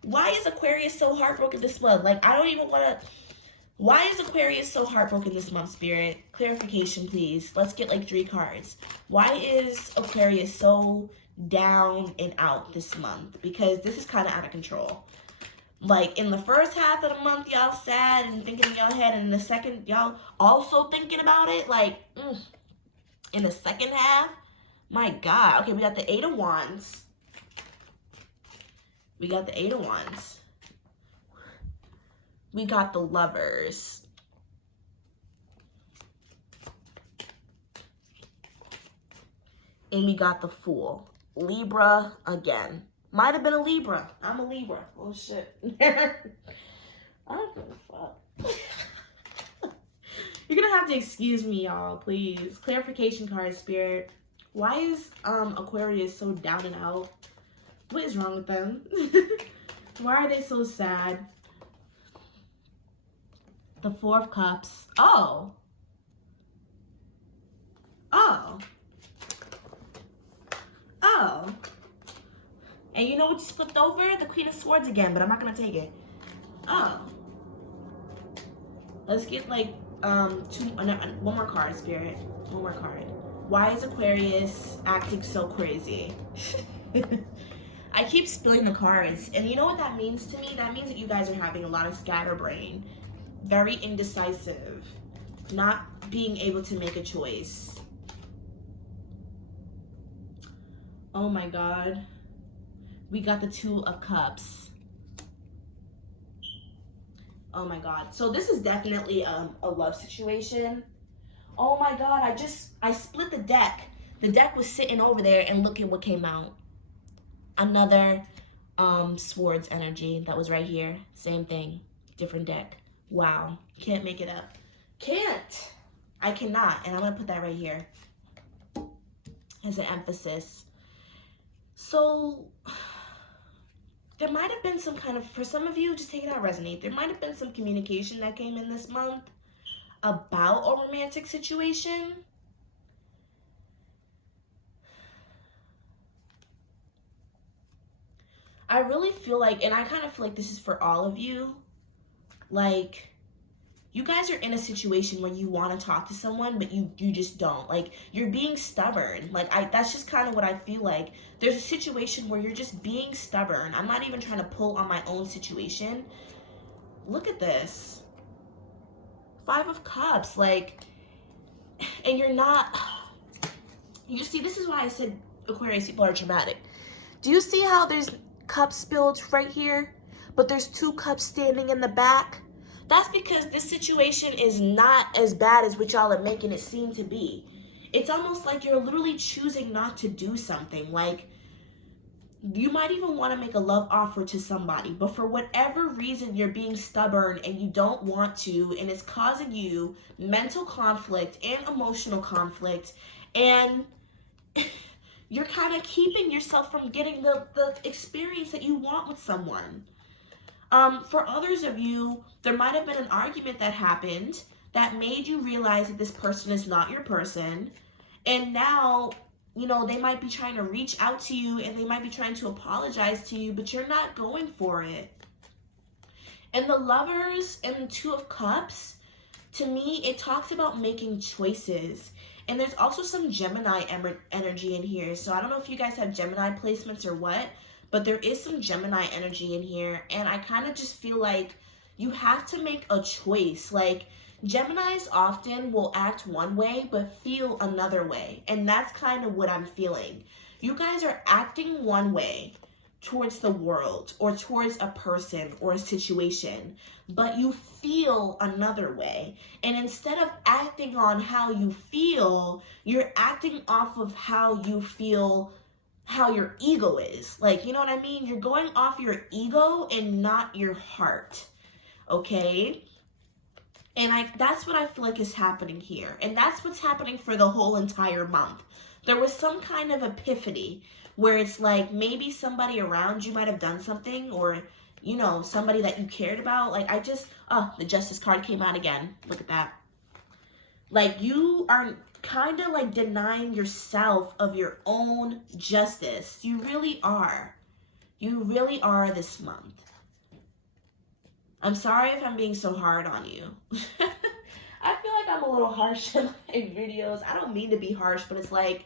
why is Aquarius so heartbroken this month? Like, I don't even want to. Why is Aquarius so heartbroken this month, Spirit? Clarification, please. Let's get like 3 cards. Why is Aquarius so down and out this month? Because this is kind of out of control. Like, in the first half of the month, y'all sad and thinking in your head, and in the second, y'all also thinking about it. Like, in the second half, my God. Okay, we got the 8 of Wands. We got the 8 of Wands. We got the Lovers. And we got the Fool. Libra again. Might have been a Libra. I'm a Libra. Oh, shit. I don't give a fuck. You're going to have to excuse me, y'all, please. Clarification card, Spirit. Why is Aquarius so down and out? What is wrong with them? Why are they so sad? The 4 of Cups. Oh. Oh. Oh. And you know what just flipped over? The Queen of Swords again, but I'm not going to take it. Oh. Let's get like one more card, Spirit. One more card. Why is Aquarius acting so crazy? I keep spilling the cards, and you know what that means to me? That means that you guys are having a lot of scatterbrain. Very indecisive. Not being able to make a choice. Oh my God. We got the 2 of Cups. Oh my God. So this is definitely a love situation. Oh my God. I split the deck. The deck was sitting over there, and look at what came out. Another Swords energy that was right here. Same thing. Different deck. Wow. Can't make it up. Can't. I cannot. And I'm going to put that right here as an emphasis. So there might have been some kind of, for some of you, just take it out, resonate. There might have been some communication that came in this month about a romantic situation. I really feel like, and I kind of feel like this is for all of you, like, you guys are in a situation where you want to talk to someone, but you just don't. Like, you're being stubborn. Like, that's just kind of what I feel like. There's a situation where you're just being stubborn. I'm not even trying to pull on my own situation. Look at this. 5 of Cups. Like, and you're not... You see, this is why I said Aquarius people are dramatic. Do you see how there's cups spilled right here, but there's 2 cups standing in the back? That's because this situation is not as bad as what y'all are making it seem to be. It's almost like you're literally choosing not to do something. Like, you might even want to make a love offer to somebody, but for whatever reason, you're being stubborn and you don't want to, and it's causing you mental conflict and emotional conflict, and you're kind of keeping yourself from getting the experience that you want with someone. For others of you, there might have been an argument that happened that made you realize that this person is not your person. And now, you know, they might be trying to reach out to you and they might be trying to apologize to you, but you're not going for it. And the Lovers and the 2 of Cups, to me, it talks about making choices. And there's also some Gemini energy in here. So I don't know if you guys have Gemini placements or what, but there is some Gemini energy in here. And I kind of just feel like you have to make a choice. Like, Geminis often will act one way, but feel another way. And that's kind of what I'm feeling. You guys are acting one way towards the world or towards a person or a situation, but you feel another way. And instead of acting on how you feel, you're acting off of how you feel, how your ego is. Like, you know what I mean? You're going off your ego and not your heart. Okay? And that's what I feel like is happening here. And that's what's happening for the whole entire month. There was some kind of epiphany where it's like maybe somebody around you might have done something, or, you know, somebody that you cared about. Like, the Justice card came out again. Look at that. Like, you are kind of like denying yourself of your own justice. You really are. You really are this month. I'm sorry if I'm being so hard on you. I feel like I'm a little harsh in my videos. I don't mean to be harsh, but it's like,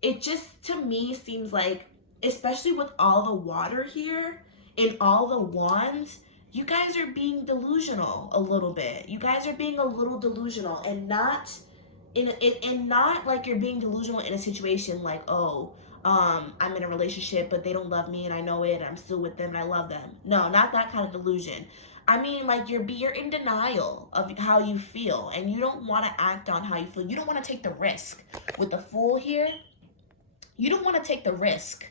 it just, to me, seems like, especially with all the water here and all the wands, you guys are being delusional a little bit. You guys are being a little delusional, and not not like you're being delusional in a situation like, oh, I'm in a relationship, but they don't love me and I know it, and I'm still with them and I love them. No, not that kind of delusion. I mean, like, you're in denial of how you feel, and you don't want to act on how you feel. You don't want to take the risk. With the Fool here, you don't want to take the risk.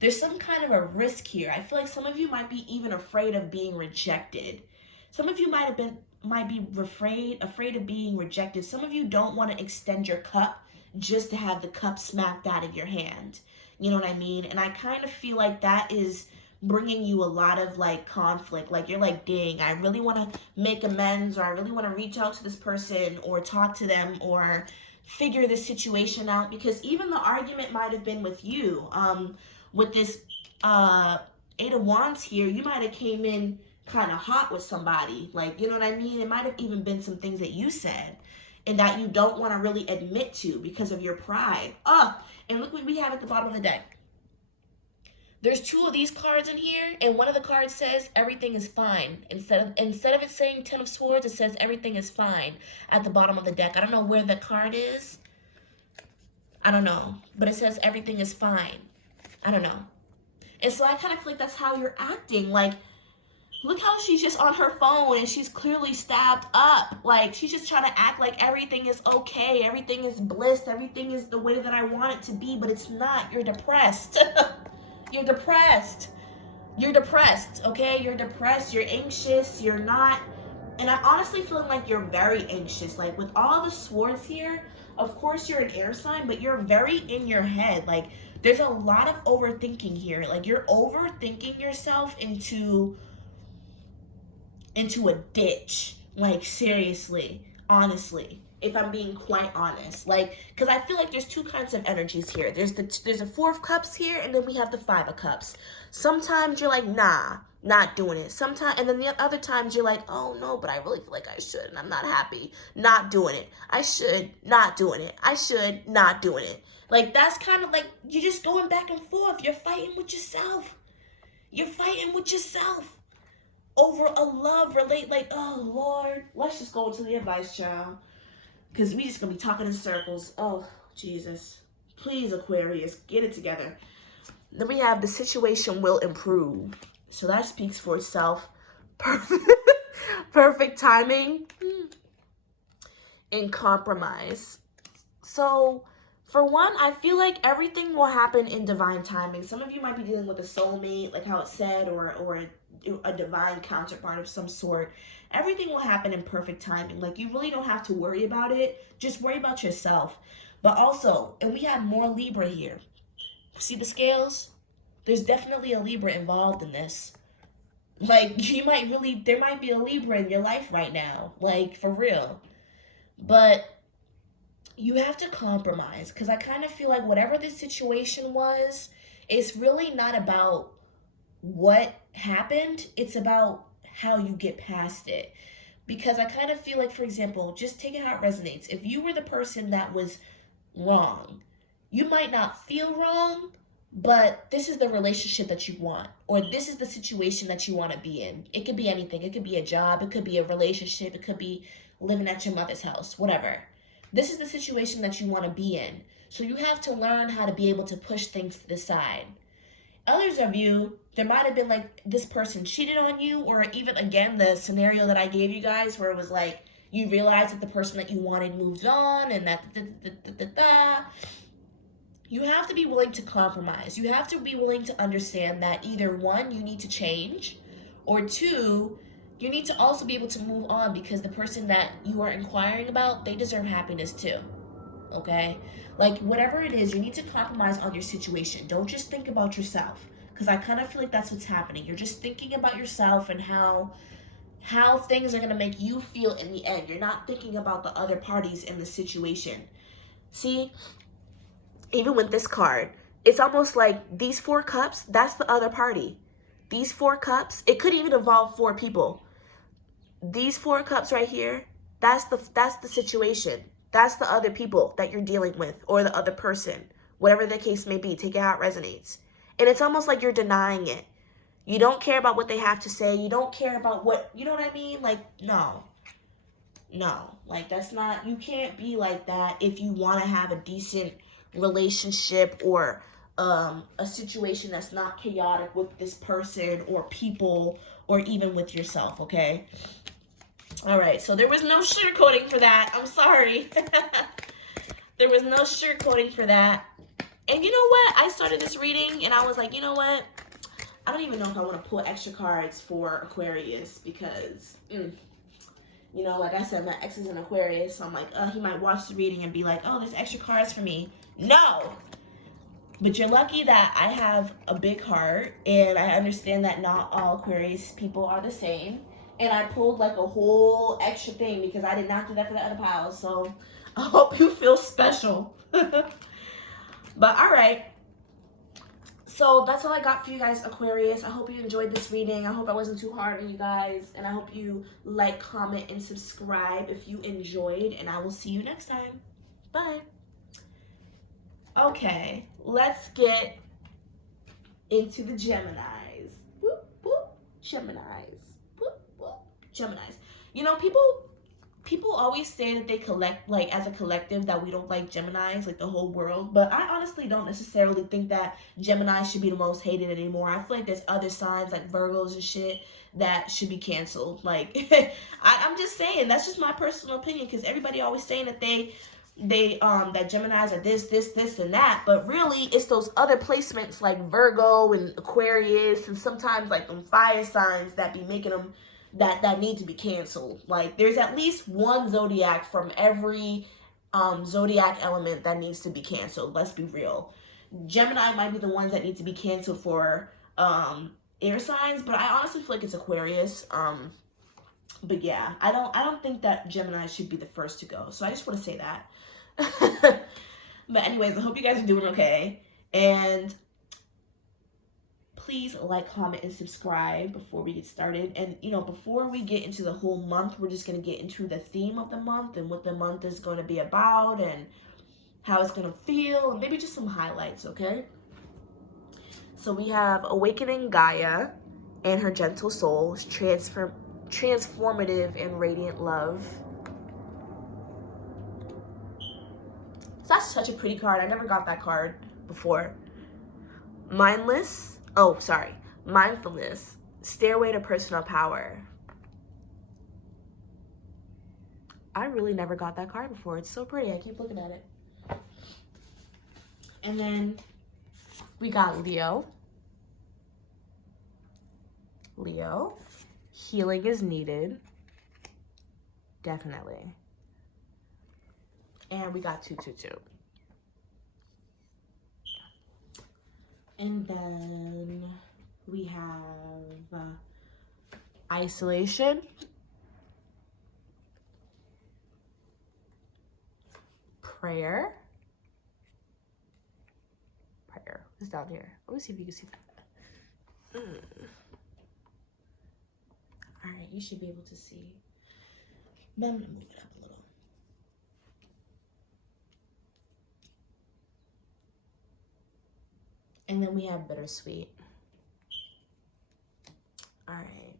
There's some kind of a risk here. I feel like some of you might be even afraid of being rejected. Some of you might be afraid of being rejected. Some of you don't want to extend your cup just to have the cup smacked out of your hand. You know what I mean? And I kind of feel like that is bringing you a lot of like conflict. Like, you're like, dang, I really want to make amends, or I really want to reach out to this person or talk to them or figure this situation out, because even the argument might have been with you. With this 8 of Wands here, you might have came in kind of hot with somebody. Like, you know what I mean? It might have even been some things that you said and that you don't want to really admit to because of your pride. And look what we have at the bottom of the deck. There's 2 of these cards in here, and one of the cards says everything is fine. Instead of it saying 10 of Swords, it says everything is fine at the bottom of the deck. I don't know where the card is. I don't know. But it says everything is fine. I don't know. And so I kind of feel like that's how you're acting. Like, look how she's just on her phone and she's clearly stabbed up. Like, she's just trying to act like everything is okay. Everything is bliss. Everything is the way that I want it to be, but it's not. You're depressed. You're depressed. You're depressed, okay? You're depressed. You're anxious. You're not. And I'm honestly feeling like you're very anxious. Like, with all the Swords here, of course you're an air sign, but you're very in your head. Like, there's a lot of overthinking here. Like, you're overthinking yourself into a ditch. Like, seriously, honestly. if I'm being quite honest. Like, because I feel like there's two kinds of energies here. There's a Four of Cups here, and then we have the Five of Cups. Sometimes you're like, nah, not doing it. Sometimes, and then the other times you're like, oh no, but I really feel like I should, and I'm not happy, not doing it. I should, not doing it. I should, not doing it. Like, that's kind of like, you're just going back and forth. You're fighting with yourself. You're fighting with yourself over a love relate. Like, oh Lord, let's just go into the advice, child, because we just gonna be talking in circles. Oh Jesus, please, Aquarius, get it together. Then we have the situation will improve, so that speaks for itself. Perfect timing and compromise. So for one, I feel like everything will happen in divine timing. Some of you might be dealing with a soulmate, like how it said, or a divine counterpart of some sort. Everything will happen in perfect timing. Like, you really don't have to worry about it. Just worry about yourself. But also, and we have more Libra here. See the scales? There's definitely a Libra involved in this. Like, there might be a Libra in your life right now. Like, for real. But you have to compromise, because I kind of feel like whatever this situation was, it's really not about what happened. It's about how you get past it. Because I kind of feel like, for example, just take it how it resonates. If you were the person that was wrong, you might not feel wrong, but this is the relationship that you want, or this is the situation that you want to be in. It could be anything. It could be a job. It could be a relationship. It could be living at your mother's house, whatever. This is the situation that you want to be in. So you have to learn how to be able to push things to the side. Others of you, there might have been like this person cheated on you, or even, again, the scenario that I gave you guys where it was like you realized that the person that you wanted moved on, and that you have to be willing to compromise. You have to be willing to understand that either one, you need to change, or two, you need to also be able to move on, because the person that you are inquiring about, they deserve happiness too. Okay? Like, whatever it is, you need to compromise on your situation. Don't just think about yourself, because I kind of feel like that's what's happening. You're just thinking about yourself and how things are going to make you feel in the end. You're not thinking about the other parties in the situation. See, even with this card, it's almost like these Four Cups, that's the other party. These Four Cups, it could even involve four people. These Four Cups right here, that's the situation. That's the other people that you're dealing with, or the other person, whatever the case may be. Take it how it resonates. And it's almost like you're denying it. You don't care about what they have to say. You don't care about what, you know what I mean? Like, no, like, that's not, you can't be like that if you want to have a decent relationship, or a situation that's not chaotic with this person or people, or even with yourself. Okay. All right, so there was no sugarcoating for that. I'm sorry. There was no sugarcoating for that. And you know what? I started this reading and I was like, you know what? I don't even know if I want to pull extra cards for Aquarius, because, you know, like I said, my ex is an Aquarius. So I'm like, he might watch the reading and be like, oh, there's extra cards for me. No. But you're lucky that I have a big heart, and I understand that not all Aquarius people are the same. And I pulled like a whole extra thing because I did not do that for the other piles. So I hope you feel special. But all right. So that's all I got for you guys, Aquarius. I hope you enjoyed this reading. I hope I wasn't too hard on you guys. And I hope you like, comment, and subscribe if you enjoyed. And I will see you next time. Bye. Okay, let's get into the Geminis. Whoop, whoop. Geminis. Whoop, whoop. Geminis. You know, people always say that they collect, like, as a collective, that we don't like Geminis, like the whole world. But I honestly don't necessarily think that Gemini should be the most hated anymore. I feel like there's other signs like Virgos and shit that should be canceled. Like, I'm just saying, that's just my personal opinion, because everybody always saying that that Geminis are this, and that. But really, it's those other placements like Virgo and Aquarius, and sometimes like them fire signs that be making them that need to be canceled. Like, there's at least one zodiac from every zodiac element that needs to be canceled. Let's be real. Gemini might be the ones that need to be canceled for air signs, but I honestly feel like it's Aquarius. But yeah, I don't think that Gemini should be the first to go. So I just want to say that. But anyways, I hope you guys are doing okay. And please like, comment, and subscribe before we get started. And, you know, before we get into the whole month, we're just going to get into the theme of the month and what the month is going to be about and how it's going to feel and maybe just some highlights, okay? So we have Awakening Gaia and her gentle soul, transformative and radiant love. So that's such a pretty card. I never got that card before. Mindfulness, stairway to personal power. I really never got that card before. It's so pretty. I keep looking at it. And then we got Leo. Healing is needed. Definitely. And we got 222. And then we have isolation, prayer is down here. Let me see if you can see that. All right, you should be able to see. Then I'm gonna move it up a little. And then we have bittersweet. All right.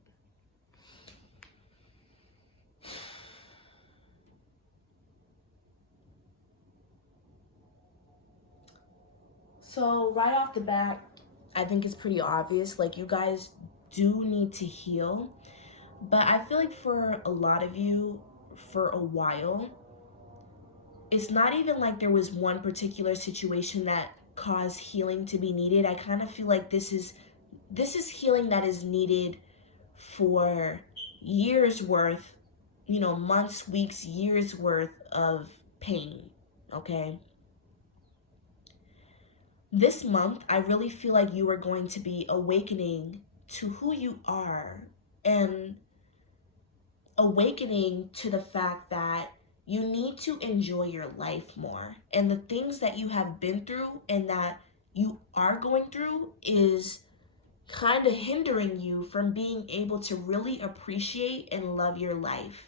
So right off the bat, I think it's pretty obvious. Like, you guys do need to heal. But I feel like for a lot of you, for a while, it's not even like there was one particular situation that caused healing to be needed. I kind of feel like this is healing that is needed for years worth, you know, months, weeks, years worth of pain, okay? This month, I really feel like you are going to be awakening to who you are and awakening to the fact that you need to enjoy your life more. And the things that you have been through and that you are going through is kind of hindering you from being able to really appreciate and love your life.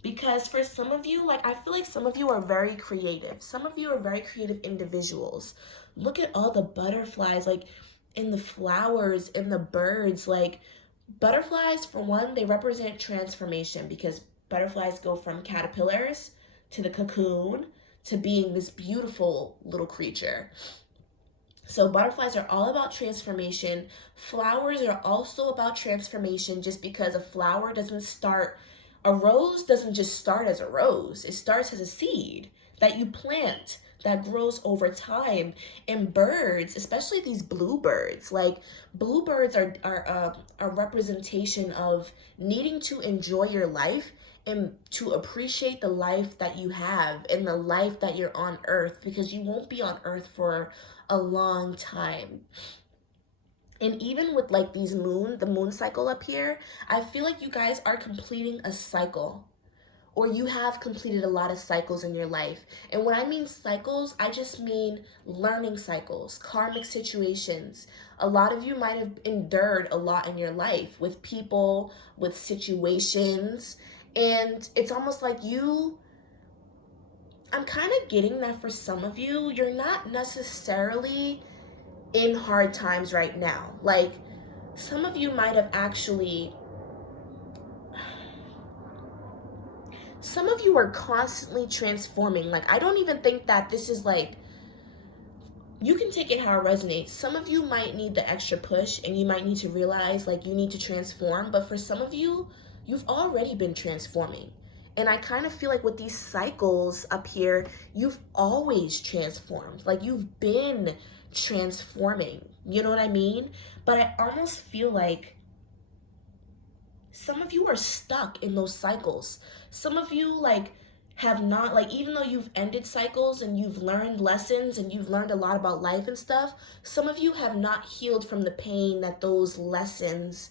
Because for some of you, like, I feel like some of you are very creative. Some of you are very creative individuals. Look at all the butterflies, like, in the flowers, in the birds. Like, butterflies, for one, they represent transformation because butterflies go from caterpillars to the cocoon to being this beautiful little creature. So butterflies are all about transformation. Flowers are also about transformation, just because a flower doesn't start, a rose doesn't just start as a rose. It starts as a seed that you plant that grows over time. And birds, especially these bluebirds, like, bluebirds are a representation of needing to enjoy your life and to appreciate the life that you have and the life that you're on earth, because you won't be on earth for a long time. And even with, like, the moon cycle up here, I feel like you guys are completing a cycle, or you have completed a lot of cycles in your life. And when I mean cycles, I just mean learning cycles, karmic situations. A lot of you might have endured a lot in your life with people, with situations, and it's almost like I'm kind of getting that for some of you, you're not necessarily in hard times right now. Like, some of you might have actually, some of you are constantly transforming. Like, I don't even think that this is like, you can take it how it resonates. Some of you might need the extra push and you might need to realize, like, you need to transform. But for some of you, you've already been transforming. And I kind of feel like with these cycles up here, you've always transformed. Like, you've been transforming. You know what I mean? But I almost feel like some of you are stuck in those cycles. Some of you, like, have not, like, even though you've ended cycles and you've learned lessons and you've learned a lot about life and stuff, some of you have not healed from the pain that those lessons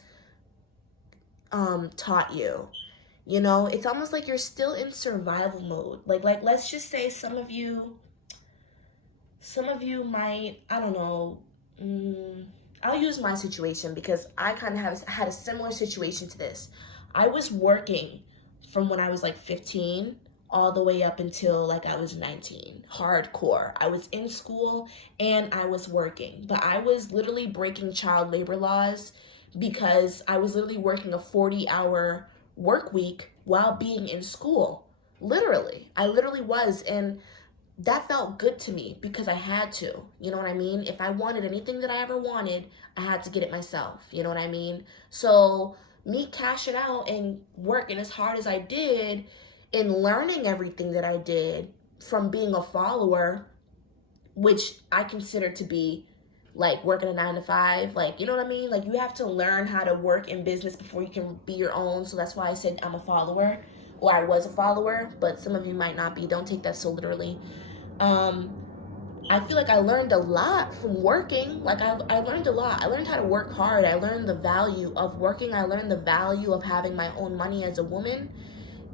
taught you. You know, it's almost like you're still in survival mode. Like let's just say some of you might, I don't know, I'll use my situation because I kind of have had a similar situation to this. I was working from when I was like 15 all the way up until like I was 19. Hardcore. I was in school and I was working, but I was literally breaking child labor laws because I was literally working a 40-hour work week while being in school. Literally. I literally was. And that felt good to me because I had to. You know what I mean? If I wanted anything that I ever wanted, I had to get it myself. You know what I mean? So me cashing out and working as hard as I did and learning everything that I did from being a follower, which I consider to be like working a 9 to 5, like, you know what I mean? Like, you have to learn how to work in business before you can be your own. So that's why I said I'm a follower, or I was a follower, but some of you might not be. Don't take that so literally. um I feel like I learned a lot from working. Like, I learned a lot. I learned how to work hard. I learned the value of working. I learned the value of having my own money as a woman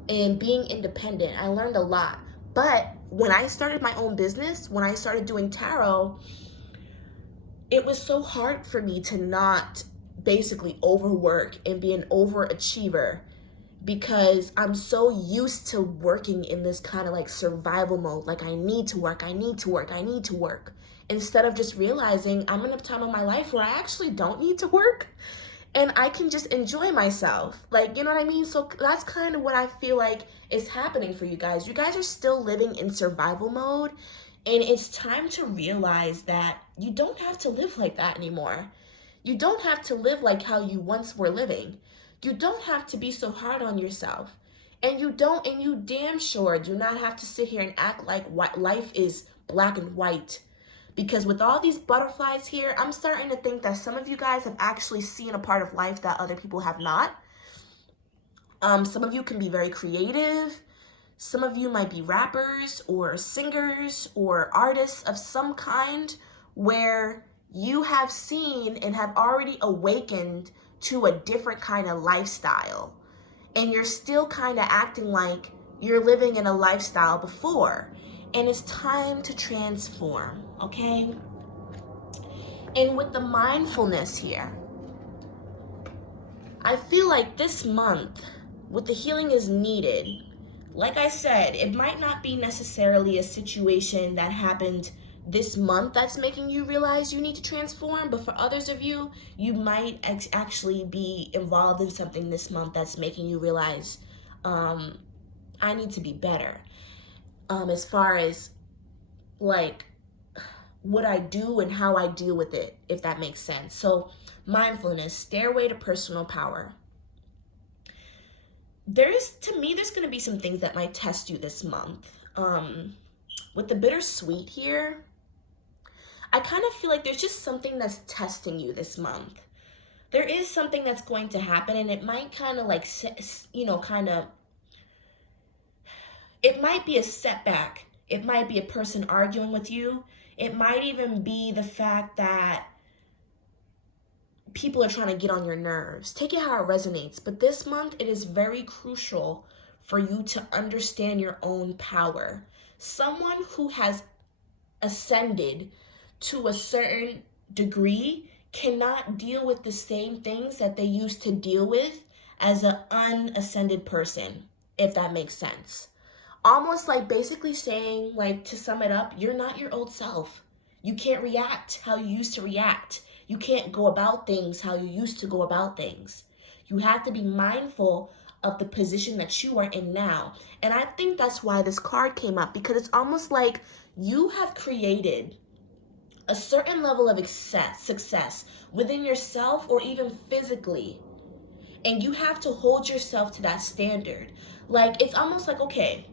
and being independent. I learned a lot. But when I started my own business, when I started doing tarot, it was so hard for me to not basically overwork and be an overachiever because I'm so used to working in this kind of like survival mode. Like, I need to work, I need to work, I need to work. Instead of just realizing I'm in a time of my life where I actually don't need to work and I can just enjoy myself. Like, you know what I mean? So that's kind of what I feel like is happening for you guys. You guys are still living in survival mode, and it's time to realize that you don't have to live like that anymore. You don't have to live like how you once were living. You don't have to be so hard on yourself. And you damn sure do not have to sit here and act like what life is black and white. Because with all these butterflies here, I'm starting to think that some of you guys have actually seen a part of life that other people have not. Some of you can be very creative. Some of you might be rappers or singers or artists of some kind where you have seen and have already awakened to a different kind of lifestyle. And you're still kind of acting like you're living in a lifestyle before. And it's time to transform, okay? And with the mindfulness here, I feel like this month, with the healing is needed, like I said, it might not be necessarily a situation that happened this month that's making you realize you need to transform, but for others of you, you might actually be involved in something this month that's making you realize, I need to be better. As far as like what I do and how I deal with it, if that makes sense. So mindfulness, stairway to personal power. There's going to be some things that might test you this month. With the bittersweet here, I kind of feel like there's just something that's testing you this month. There is something that's going to happen, and it might kind of like, it might be a setback. It might be a person arguing with you. It might even be the fact that people are trying to get on your nerves. Take it how it resonates. But this month, it is very crucial for you to understand your own power. Someone who has ascended to a certain degree cannot deal with the same things that they used to deal with as an unascended person, if that makes sense. Almost like basically saying, like, to sum it up, you're not your old self. You can't react how you used to react. You can't go about things how you used to go about things. You have to be mindful of the position that you are in now. And I think that's why this card came up, because it's almost like you have created a certain level of success within yourself or even physically. And you have to hold yourself to that standard. Like, it's almost like, okay,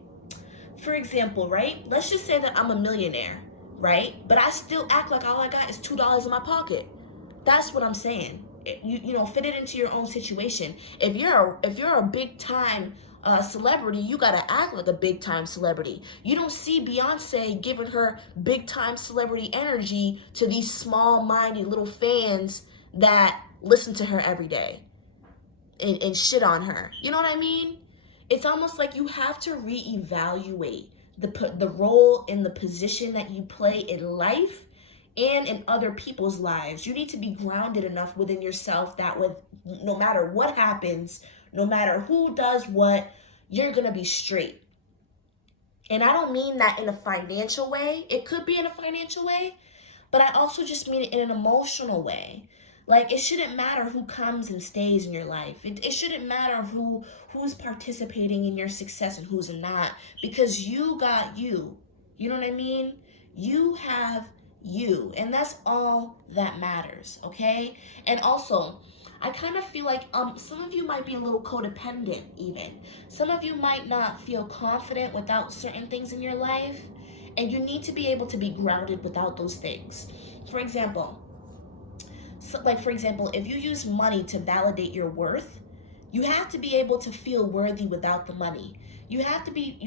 for example, right? Let's just say that I'm a millionaire, right? But I still act like all I got is $2 in my pocket. That's what I'm saying. You know, fit it into your own situation. If you're a big time celebrity, you gotta act like a big time celebrity. You don't see Beyonce giving her big time celebrity energy to these small minded little fans that listen to her every day. and shit on her. You know what I mean? It's almost like you have to reevaluate the role and the position that you play in life and in other people's lives. You need to be grounded enough within yourself that with no matter what happens, no matter who does what, you're gonna be straight. And I don't mean that in a financial way. It could be in a financial way, but I also just mean it in an emotional way. Like, it shouldn't matter who comes and stays in your life. It shouldn't matter who's participating in your success and who's not, because you got you. You know what I mean? You have you, and that's all that matters, okay? And also, I kind of feel like some of you might be a little codependent even. Some of you might not feel confident without certain things in your life, and you need to be able to be grounded without those things. For example, if you use money to validate your worth, you have to be able to feel worthy without the money. You have to be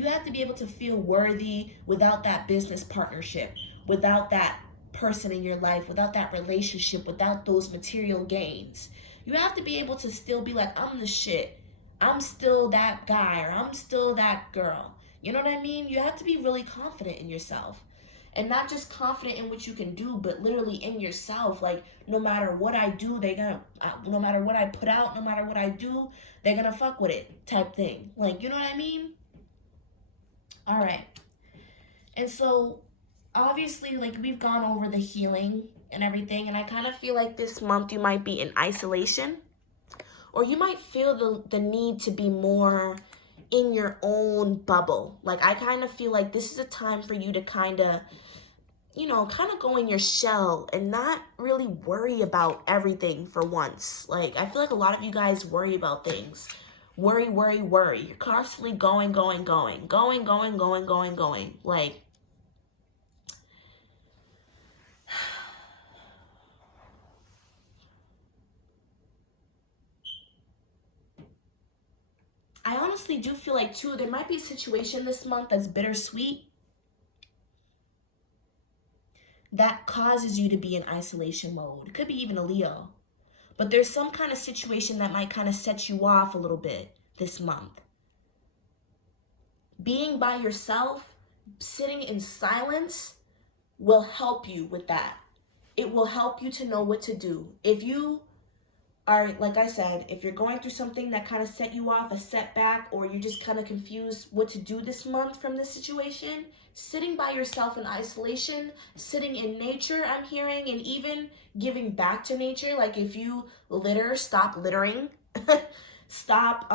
able to feel worthy without that business partnership, without that person in your life, without that relationship, without those material gains. You have to be able to still be like, I'm the shit. I'm still that guy, or I'm still that girl. You know what I mean? You have to be really confident in yourself. And not just confident in what you can do, but literally in yourself. Like, no matter what I do, no matter what I put out, no matter what I do, they're gonna fuck with it type thing. Like, you know what I mean? All right. And so, obviously, like, we've gone over the healing and everything. And I kind of feel like this month you might be in isolation. Or you might feel the need to be more in your own bubble. Like, I kind of feel like this is a time for you to kind of go in your shell and not really worry about everything for once. Like, I feel like a lot of you guys worry about things. Worry. You're constantly going. Like, I honestly do feel like, too, there might be a situation this month that's bittersweet that causes you to be in isolation mode. It could be even a Leo. But there's some kind of situation that might kind of set you off a little bit this month. Being by yourself, sitting in silence, will help you with that. It will help you to know what to do. If you are, like I said, if you're going through something that kind of set you off, a setback, or you're just kind of confused what to do this month from this situation, sitting by yourself in isolation, sitting in nature, I'm hearing, and even giving back to nature. Like, if you litter, stop littering. Stop,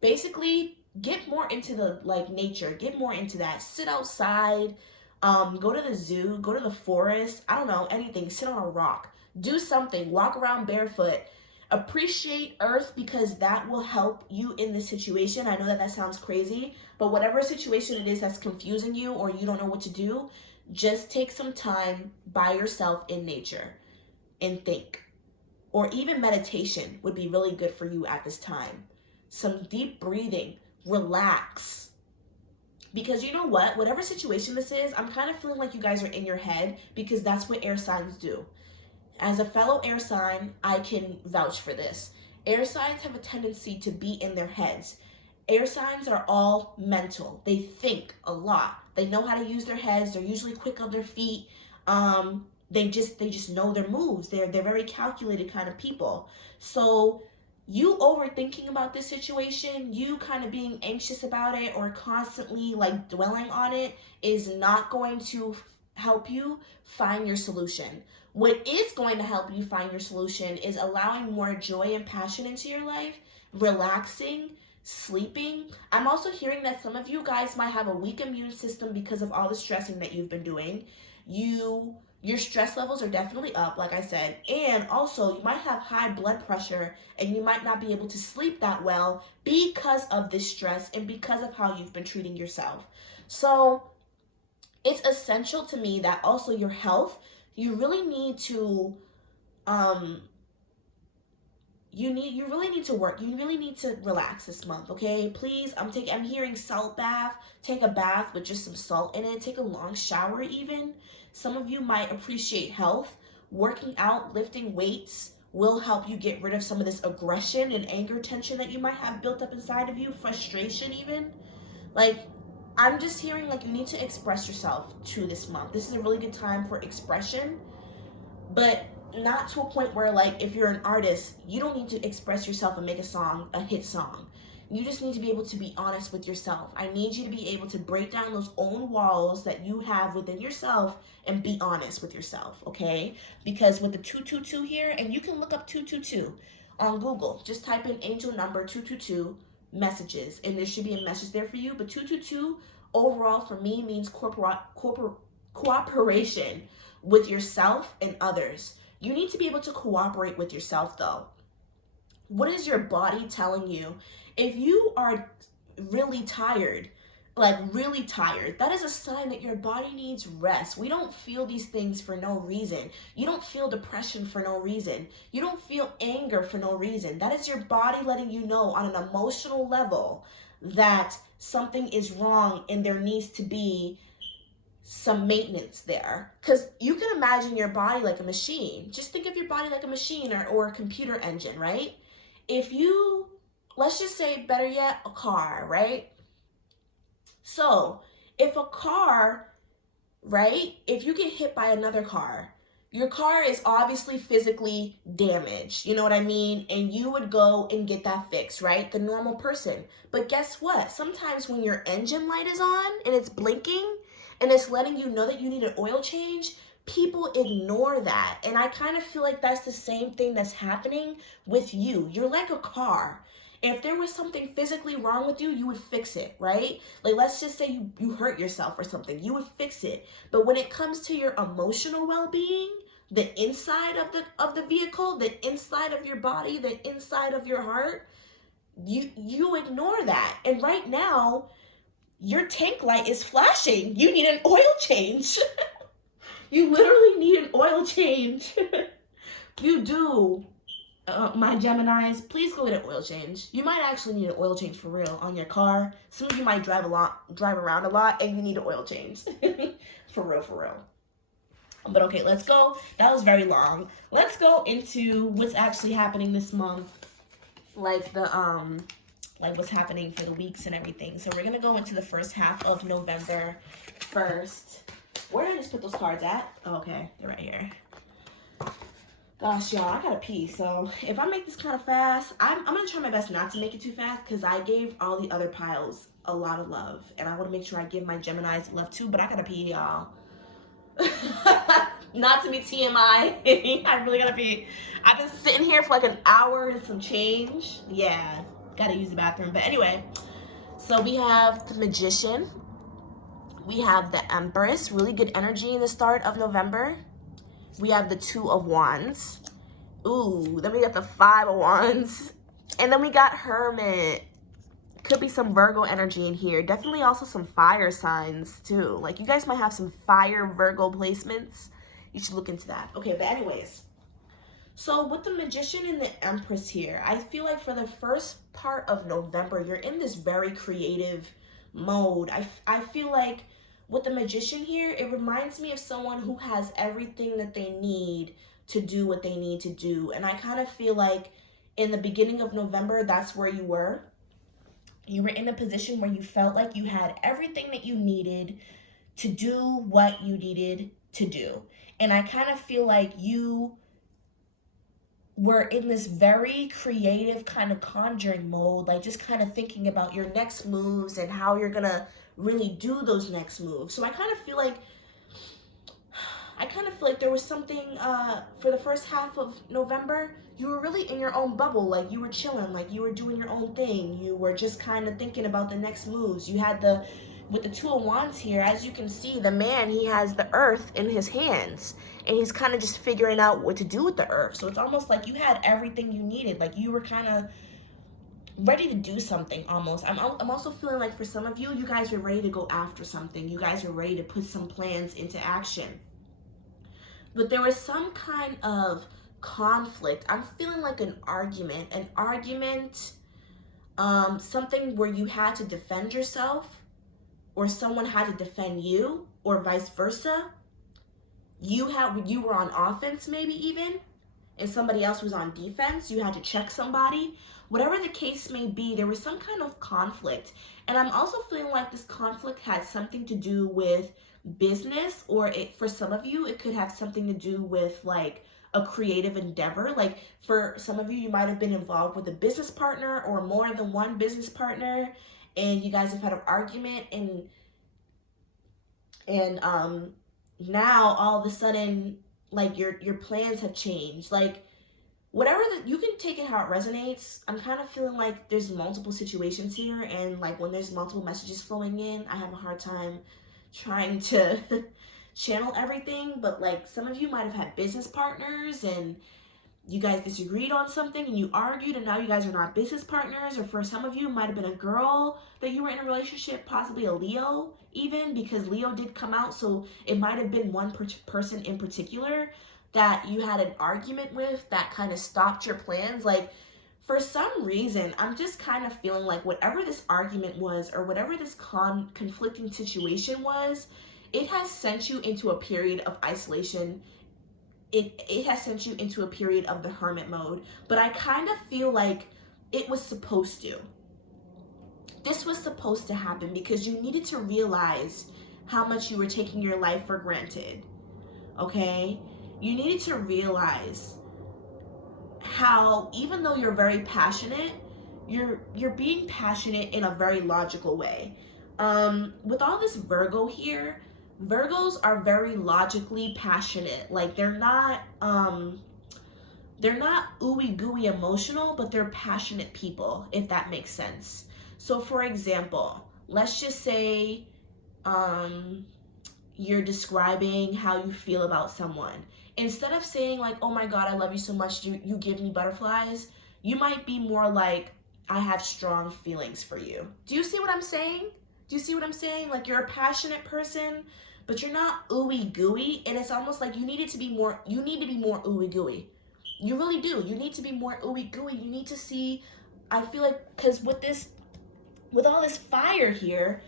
basically get more into the, like, nature. Get more into that. Sit outside, go to the zoo, go to the forest. I don't know, anything. Sit on a rock. Do something. Walk around barefoot. Appreciate Earth, because that will help you in this situation. I know that sounds crazy, but whatever situation it is that's confusing you or you don't know what to do, just take some time by yourself in nature and think. Or even meditation would be really good for you at this time. Some deep breathing. Relax. Because you know what? Whatever situation this is, I'm kind of feeling like you guys are in your head, because that's what air signs do. As a fellow air sign, I can vouch for this. Air signs have a tendency to be in their heads. Air signs are all mental. They think a lot. They know how to use their heads. They're usually quick on their feet. They just know their moves. They're very calculated kind of people. So you overthinking about this situation, you kind of being anxious about it or constantly like dwelling on it, is not going to help you find your solution. What is going to help you find your solution is allowing more joy and passion into your life, relaxing, sleeping. I'm also hearing that some of you guys might have a weak immune system because of all the stressing that you've been doing. Your stress levels are definitely up, like I said, and also you might have high blood pressure and you might not be able to sleep that well because of this stress and because of how you've been treating yourself. So it's essential to me that also your health, you really need to you really need to work. You really need to relax this month, okay? Please, I'm hearing salt bath. Take a bath with just some salt in it. Take a long shower even. Some of you might appreciate health, working out, lifting weights, will help you get rid of some of this aggression and anger tension that you might have built up inside of you, frustration even. Like, I'm just hearing like you need to express yourself to this month. This is a really good time for expression, but not to a point where, like, if you're an artist, you don't need to express yourself and make a song, a hit song. You just need to be able to be honest with yourself. I need you to be able to break down those own walls that you have within yourself and be honest with yourself, okay? Because with the 222 here, and you can look up 222 on Google. Just type in angel number 222 messages, and there should be a message there for you. But 222 overall for me means cooperation with yourself and others. You need to be able to cooperate with yourself, though. What is your body telling you? If you are really tired, like really tired, that is a sign that your body needs rest. We don't feel these things for no reason. You don't feel depression for no reason. You don't feel anger for no reason. That is your body letting you know on an emotional level that something is wrong and there needs to be some maintenance there. Because you can imagine your body like a machine. Just think of your body like a machine or a computer engine, right? If you, let's just say, better yet, a car, right? So if a car, right, if you get hit by another car, your car is obviously physically damaged, you know what I mean? And you would go and get that fixed, right? The normal person. But guess what? Sometimes when your engine light is on and it's blinking and it's letting you know that you need an oil change, people ignore that. And I kind of feel like that's the same thing that's happening with you. You're like a car. If there was something physically wrong with you, you would fix it, right? Like, let's just say you hurt yourself or something, you would fix it. But when it comes to your emotional well-being, the inside of the vehicle, the inside of your body, the inside of your heart, you ignore that. And right now, your tank light is flashing. You need an oil change. You literally need an oil change. You do. My Geminis, please go get an oil change. You might actually need an oil change for real on your car. Some of you might drive around a lot and you need an oil change. For real. But okay, let's go. That was very long. Let's go into what's actually happening this month. Like what's happening for the weeks and everything. So we're gonna go into the first half of November first. Where did I just put those cards at? Oh, okay, they're right here. Gosh, y'all, I gotta pee. So if I make this kind of fast, I'm gonna try my best not to make it too fast because I gave all the other piles a lot of love. And I wanna make sure I give my Geminis love too, but I gotta pee, y'all. Not to be TMI. I really gotta pee. I've been sitting here for like an hour and some change. Yeah, gotta use the bathroom. But anyway, so we have the Magician. We have the Empress. Really good energy in the start of November. We have the Two of Wands. Ooh, then we got the Five of Wands. And then we got Hermit. Could be some Virgo energy in here. Definitely also some fire signs too. Like, you guys might have some fire Virgo placements. You should look into that. Okay, but anyways. So with the Magician and the Empress here, I feel like for the first part of November, you're in this very creative mode. I feel like with the Magician here, it reminds me of someone who has everything that they need to do what they need to do. And I kind of feel like in the beginning of November, that's where you were. You were in a position where you felt like you had everything that you needed to do what you needed to do. And I kind of feel like you were in this very creative kind of conjuring mode, like just kind of thinking about your next moves and how you're gonna really do those next moves. So I kind of feel like there was something for the first half of November, you were really in your own bubble. Like, you were chilling, like you were doing your own thing. You were just kind of thinking about the next moves. You had with the Two of Wands here, as you can see, the man, he has the earth in his hands and he's kind of just figuring out what to do with the earth. So it's almost like you had everything you needed. Like, you were kind of ready to do something almost. I'm also feeling like for some of you, you guys were ready to go after something. You guys were ready to put some plans into action. But there was some kind of conflict. I'm feeling like an argument, something where you had to defend yourself or someone had to defend you or vice versa. You were on offense maybe even, and somebody else was on defense. You had to check somebody. Whatever the case may be, there was some kind of conflict. And I'm also feeling like this conflict had something to do with business, or for some of you, it could have something to do with like a creative endeavor. Like for some of you, you might have been involved with a business partner or more than one business partner, and you guys have had an argument, and now all of a sudden, like your plans have changed. Like whatever you can take it how it resonates. I'm kind of feeling like there's multiple situations here, and like when there's multiple messages flowing in, I have a hard time trying to channel everything. But like some of you might have had business partners and you guys disagreed on something and you argued, and now you guys are not business partners. Or for some of you, it might have been a girl that you were in a relationship, possibly a Leo even, because Leo did come out. So it might have been one person in particular that you had an argument with that kind of stopped your plans. Like for some reason, I'm just kind of feeling like whatever this argument was, or whatever this conflicting situation was, it has sent you into a period of isolation. It has sent you into a period of the hermit mode. But I kind of feel like it was supposed to. This was supposed to happen because you needed to realize how much you were taking your life for granted. Okay? You needed to realize how, even though you're very passionate, you're being passionate in a very logical way. With all this Virgo here, Virgos are very logically passionate. Like they're not ooey gooey emotional, but they're passionate people, if that makes sense. So for example, let's just say you're describing how you feel about someone. Instead of saying like, oh my God, I love you so much, you give me butterflies, you might be more like, I have strong feelings for you. Do you see what I'm saying? Do you see what I'm saying? Like you're a passionate person, but you're not ooey gooey, and it's almost like you need to be more ooey gooey. You really do. You need to be more ooey gooey. You need to see, I feel like, because with all this fire here,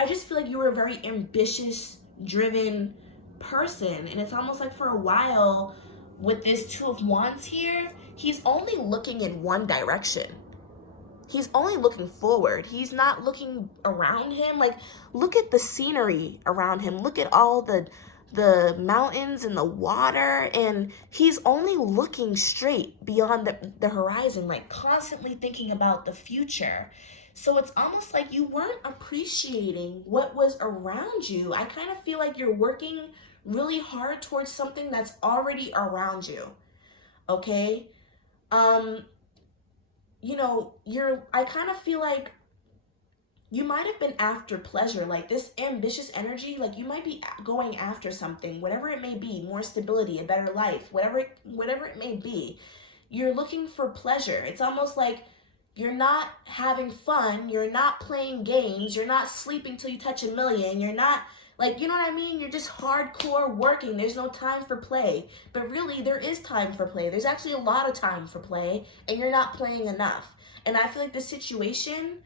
I just feel like you were a very ambitious, driven person. And it's almost like for a while with this Two of Wands here, he's only looking in one direction. He's only looking forward. He's not looking around him. Like, look at the scenery around him. Look at all the mountains and the water. And he's only looking straight beyond the horizon, like constantly thinking about the future. So it's almost like you weren't appreciating what was around you. I kind of feel like you're working really hard towards something that's already around you. Okay? You know, I kind of feel like you might have been after pleasure, like this ambitious energy, like you might be going after something, whatever it may be, more stability, a better life, whatever it may be. You're looking for pleasure. It's almost like you're not having fun, you're not playing games, you're not sleeping till you touch 1 million, you're not, like, you know what I mean? You're just hardcore working. There's no time for play. But really, there is time for play. There's actually a lot of time for play, and you're not playing enough. And I feel like the situation,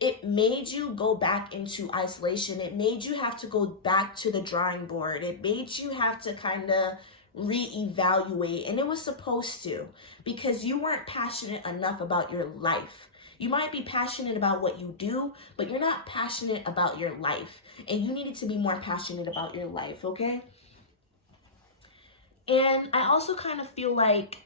it made you go back into isolation. It made you have to go back to the drawing board. It made you have to kind of reevaluate. And it was supposed to, because you weren't passionate enough about your life. You might be passionate about what you do, but you're not passionate about your life. And you needed to be more passionate about your life, okay? And I also kind of feel like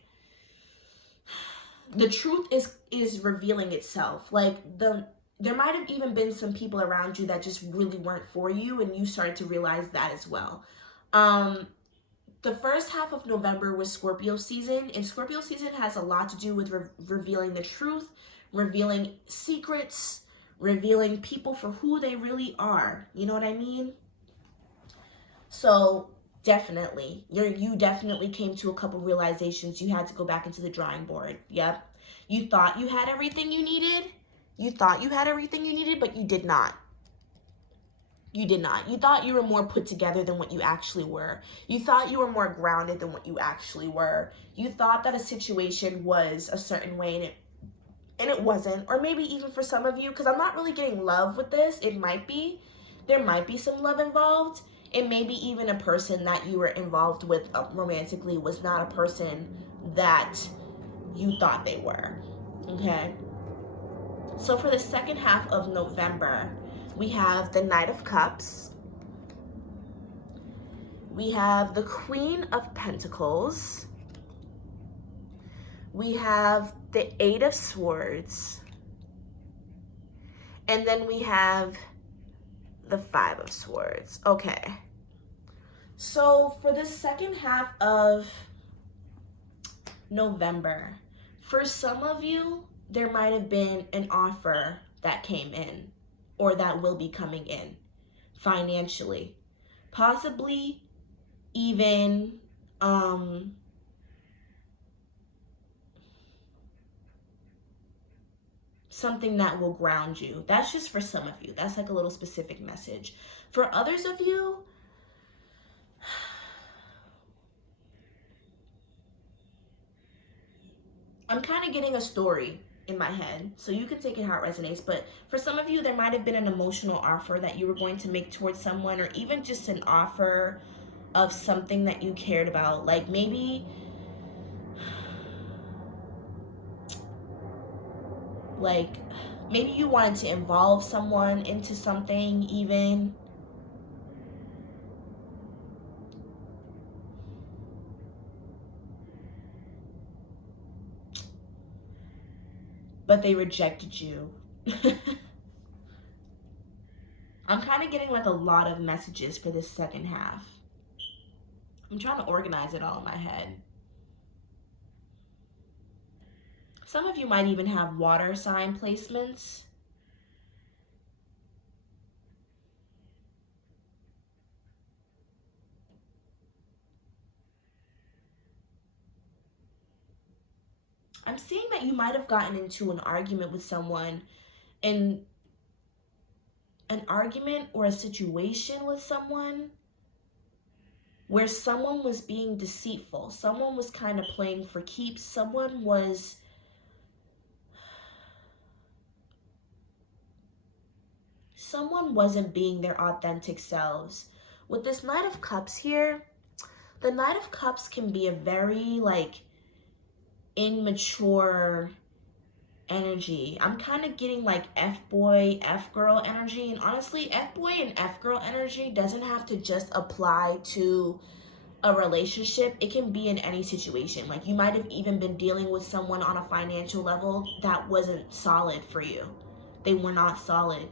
the truth is revealing itself. Like there might have even been some people around you that just really weren't for you, and you started to realize that as well. The first half of November was Scorpio season, and Scorpio season has a lot to do with revealing the truth, revealing secrets, revealing people for who they really are. You know what I mean? So definitely, you definitely came to a couple realizations. You had to go back into the drawing board. Yep. You thought you had everything you needed. You thought you had everything you needed, but you did not. You did not. You thought you were more put together than what you actually were. You thought you were more grounded than what you actually were. You thought that a situation was a certain way, and it wasn't. Or maybe even for some of you, because I'm not really getting love with this. It might be. There might be some love involved. It may be even a person that you were involved with romantically was not a person that you thought they were. Okay? So for the second half of November, we have the Knight of Cups. We have the Queen of Pentacles. We have the Eight of Swords. And then we have the Five of Swords. Okay. So for the second half of November, for some of you, there might have been an offer that came in or that will be coming in financially. Possibly even something that will ground you. That's just for some of you. That's like a little specific message. For others of you, I'm kind of getting a story in my head, so you can take it how it resonates. But for some of you, there might have been an emotional offer that you were going to make towards someone, or even just an offer of something that you cared about. Like maybe you wanted to involve someone into something even. But they rejected you. I'm kind of getting like a lot of messages for this second half. I'm trying to organize it all in my head. Some of you might even have water sign placements. I'm seeing that you might have gotten into an argument with someone, and an argument or a situation with someone where someone was being deceitful. Someone was kind of playing for keeps. Someone wasn't being their authentic selves. With this Knight of Cups here, the Knight of Cups can be a very immature energy. I'm kind of getting like F-boy, F-girl energy. And honestly, F-boy and F-girl energy doesn't have to just apply to a relationship. It can be in any situation. Like you might have even been dealing with someone on a financial level that wasn't solid for you. They were not solid.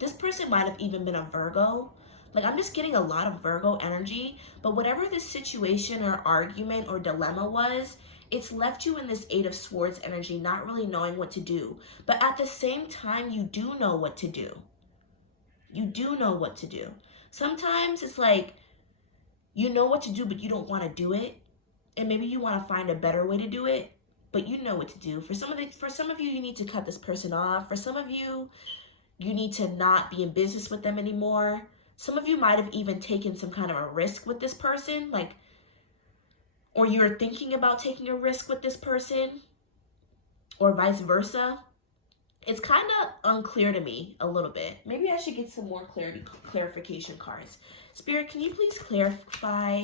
This person might have even been a Virgo. Like I'm just getting a lot of Virgo energy. But whatever this situation or argument or dilemma was, it's left you in this Eight of Swords energy, not really knowing what to do. But at the same time, you do know what to do. You do know what to do. Sometimes it's like, you know what to do, but you don't want to do it. And maybe you want to find a better way to do it, but you know what to do. For some of you, you need to cut this person off. For some of you, you need to not be in business with them anymore. Some of you might have even taken some kind of a risk with this person, or you're thinking about taking a risk with this person, or vice versa. It's kind of unclear to me a little bit. Maybe I should get some more clarification cards. Spirit, can you please clarify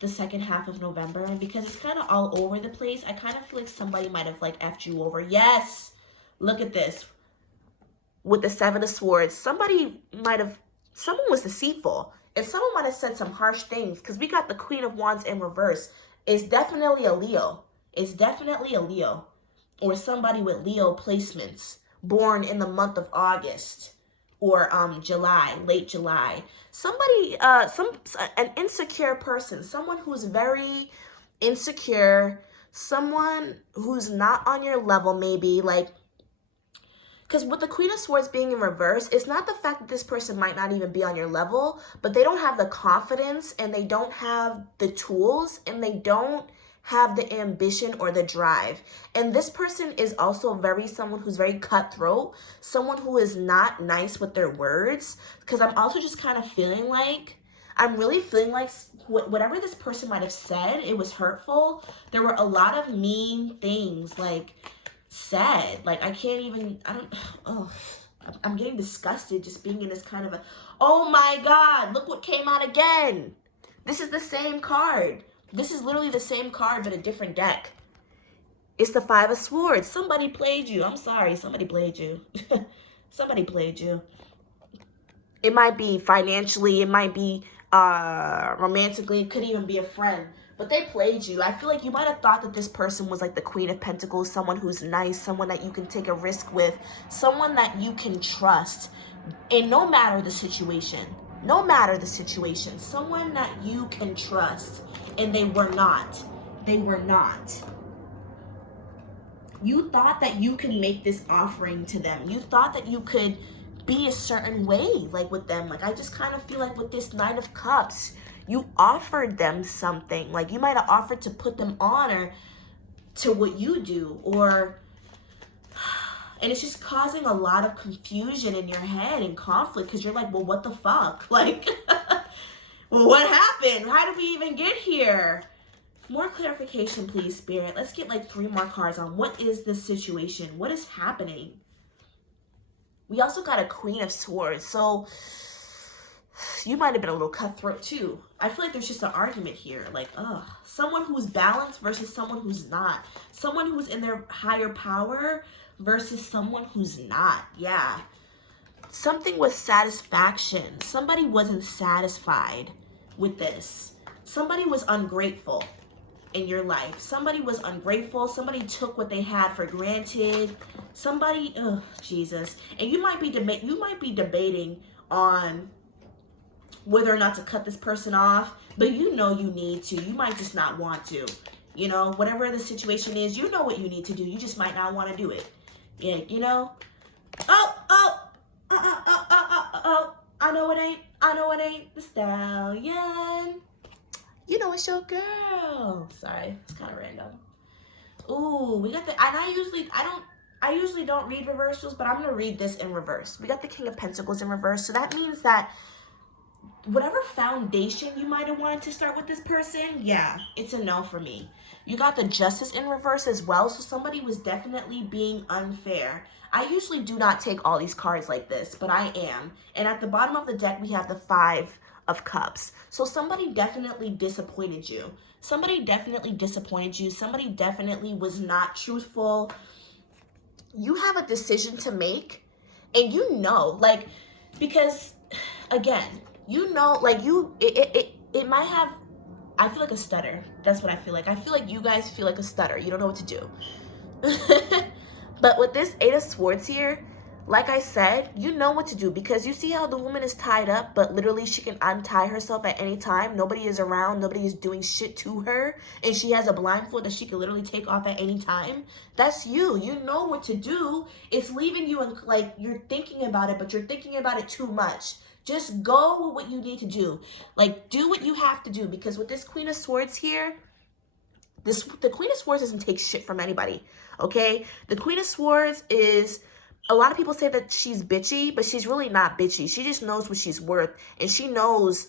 the second half of November? Because it's kind of all over the place. I kind of feel like somebody might have effed you over. Yes! Look at this. With the Seven of Swords, someone was deceitful. And someone might have said some harsh things, because we got the Queen of Wands in reverse. It's definitely a Leo. It's definitely a Leo. Or somebody with Leo placements, born in the month of August or July, late July. Somebody, an insecure person, someone who's very insecure, someone who's not on your level maybe, because with the Queen of Swords being in reverse, it's not the fact that this person might not even be on your level, but they don't have the confidence, and they don't have the tools, and they don't have the ambition or the drive. And this person is also someone who's very cutthroat, someone who is not nice with their words, because I'm also just kind of feeling I'm really feeling like whatever this person might have said, it was hurtful. There were a lot of mean things said. I'm getting disgusted just being in this kind of oh my God, look what came out again. This is the same card. This is literally the same card, but a different deck. It's the Five of Swords. Somebody played you. I'm sorry. Somebody played you. Somebody played you. It might be financially. It might be romantically. It could even be a friend. But they played you. I feel like you might have thought that this person was like the Queen of Pentacles. Someone who's nice. Someone that you can take a risk with. Someone that you can trust. And no matter the situation. No matter the situation. Someone that you can trust. And they were not. They were not. You thought that you could make this offering to them. You thought that you could be a certain way, like with them. Like, I just kind of feel like with this Knight of Cups, you offered them something. Like, you might have offered to put them on or to what you do. Or, and it's just causing a lot of confusion in your head and conflict. Because you're like, well, what the fuck? Like, well, what happened? How did we even get here? More clarification, please, Spirit. Let's get like 3 more cards on what is this situation? What is happening? We also got a Queen of Swords. So you might have been a little cutthroat too. I feel like there's just an argument here. Like, someone who's balanced versus someone who's not. Someone who's in their higher power versus someone who's not. Yeah. Something with satisfaction. Somebody wasn't satisfied with this. Somebody was ungrateful in your life. Somebody was ungrateful. Somebody took what they had for granted. Somebody, oh Jesus. And you might be debating on whether or not to cut this person off, but you know you need to. You might just not want to. You know, whatever the situation is, you know what you need to do. You just might not want to do it. Yeah, you know. I know it ain't the stallion. You know it's your girl. Sorry, it's kind of random. Ooh, we got the, and I usually don't read reversals, but I'm gonna read this in reverse. We got the King of Pentacles in reverse, so that means that whatever foundation you might have wanted to start with this person, yeah, it's a no for me. You got the Justice in reverse as well, so somebody was definitely being unfair. I usually do not take all these cards like this, but I am. And at the bottom of the deck, we have the Five of Cups. So somebody definitely disappointed you. Somebody definitely disappointed you. Somebody definitely was not truthful. You have a decision to make, and you know, like, because again, you know, like it might have, I feel like a stutter. That's what I feel like. I feel like you guys feel like a stutter. You don't know what to do. But with this Eight of Swords here, like I said, you know what to do, because you see how the woman is tied up, but literally she can untie herself at any time. Nobody is around. Nobody is doing shit to her. And she has a blindfold that she can literally take off at any time. That's you. You know what to do. It's leaving you in, like, you're thinking about it, but you're thinking about it too much. Just go with what you need to do. Like, do what you have to do, because with this Queen of Swords here, the Queen of Swords doesn't take shit from anybody, okay? The Queen of Swords is, a lot of people say that she's bitchy, but she's really not bitchy. She just knows what she's worth, and she knows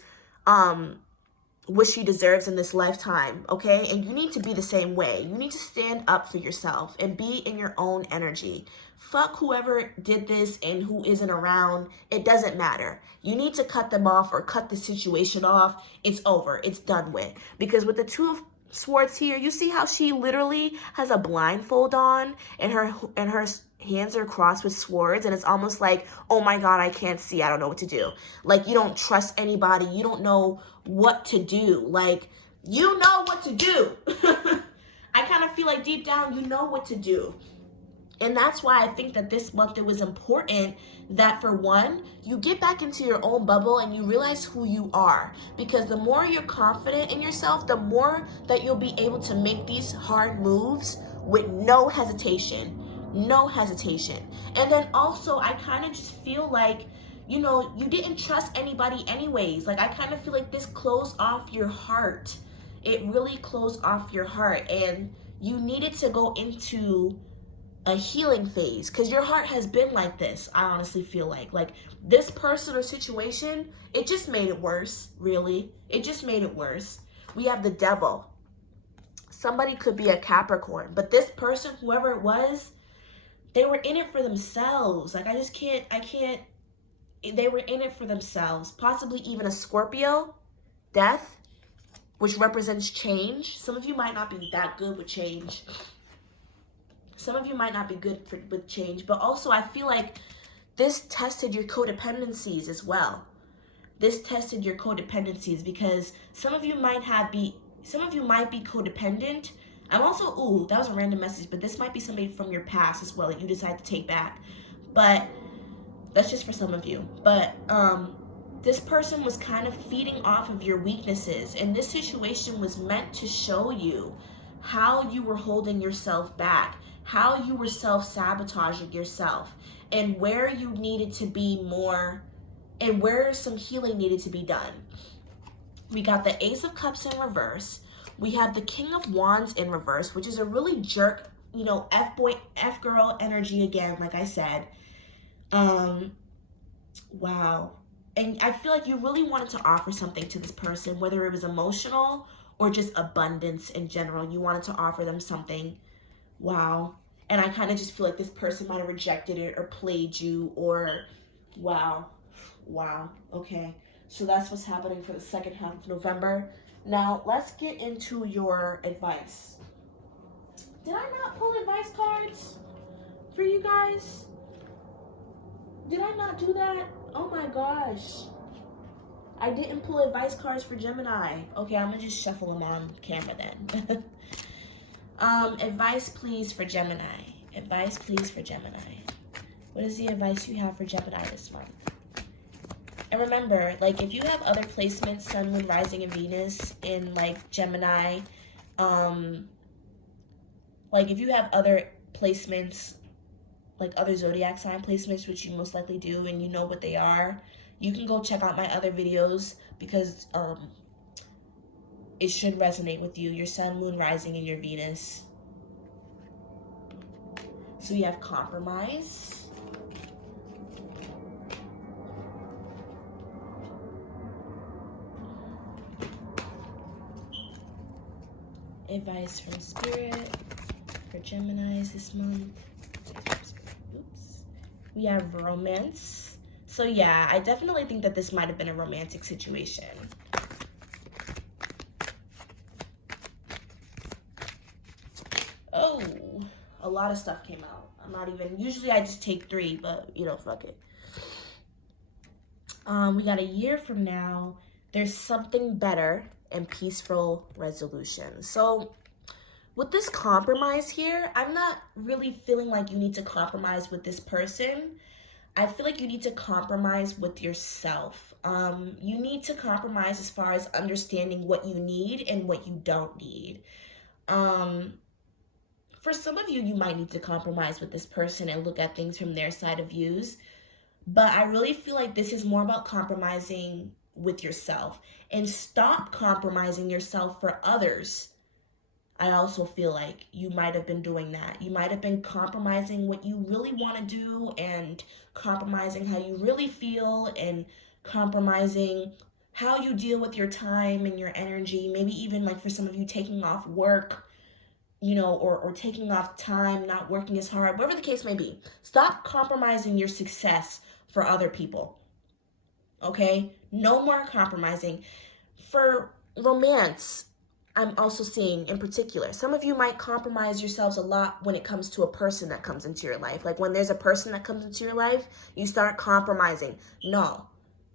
what she deserves in this lifetime, okay? And you need to be the same way. You need to stand up for yourself and be in your own energy. Fuck whoever did this and who isn't around. It doesn't matter. You need to cut them off or cut the situation off. It's over. It's done with. Because with the Two of Swords here, you see how she literally has a blindfold on, and her hands are crossed with swords, and it's almost like, oh my God, I can't see. I don't know what to do. Like, you don't trust anybody. You don't know what to do. Like, you know what to do. I kind of feel like deep down, you know what to do. And that's why I think that this month it was important that, for one, you get back into your own bubble and you realize who you are. Because the more you're confident in yourself, the more that you'll be able to make these hard moves with no hesitation. No hesitation. And then also, I kind of just feel like, you know, you didn't trust anybody anyways. Like, I kind of feel like this closed off your heart. It really closed off your heart. And you needed to go into a healing phase, because your heart has been like this. I honestly feel like this person or situation, it just made it worse. Really, it just made it worse. We have the Devil. Somebody could be a Capricorn, but this person, whoever it was, they were in it for themselves. Like, I can't, they were in it for themselves. Possibly even a Scorpio, Death. which represents change. Some of you might not be that good with change. Some of you might not be good with change, but also I feel like this tested your codependencies as well. This tested your codependencies because some of you might be codependent. I'm also, ooh, that was a random message, but this might be somebody from your past as well that you decide to take back. But that's just for some of you. But this person was kind of feeding off of your weaknesses, and this situation was meant to show you how you were holding yourself back, how you were self-sabotaging yourself, and where you needed to be more, and where some healing needed to be done. We got the Ace of Cups in reverse. We have the King of Wands in reverse, which is a really jerk, you know, F-boy, F-girl energy again, like I said. Wow. And I feel like you really wanted to offer something to this person, whether it was emotional or just abundance in general. You wanted to offer them something. Wow. And I kind of just feel like this person might have rejected it or played you or wow. Wow. Okay. So that's what's happening for the second half of November. Now, let's get into your advice. Did I not pull advice cards for you guys? Did I not do that? Oh my gosh. I didn't pull advice cards for Gemini. Okay, I'm gonna just shuffle them on camera then. Advice please for Gemini. Advice please for Gemini. What is the advice you have for Gemini this month? And remember, like, if you have other placements, Sun, Moon, Rising, and Venus in, like, Gemini, like, if you have other placements, like other zodiac sign placements, which you most likely do, and you know what they are, you can go check out my other videos because it should resonate with you, your Sun, Moon, Rising, and your Venus. So we have compromise. Advice from Spirit for Geminis this month. Oops. We have romance. So yeah, I definitely think that this might have been a romantic situation. Oh, a lot of stuff came out. I'm not even, usually I just take 3, but you know, fuck it. We got a year from now. There's something better and peaceful resolution. So with this compromise here, I'm not really feeling like you need to compromise with this person. I feel like you need to compromise with yourself. You need to compromise as far as understanding what you need and what you don't need. For some of you, you might need to compromise with this person and look at things from their side of views. But I really feel like this is more about compromising with yourself, and stop compromising yourself for others. I also feel like you might have been doing that. You might have been compromising what you really want to do and compromising how you really feel and compromising how you deal with your time and your energy. Maybe even like for some of you taking off work, you know, or taking off time, not working as hard, whatever the case may be. Stop compromising your success for other people. Okay? No more compromising. For romance, I'm also seeing in particular, some of you might compromise yourselves a lot when it comes to a person that comes into your life. Like when there's a person that comes into your life, you start compromising. No.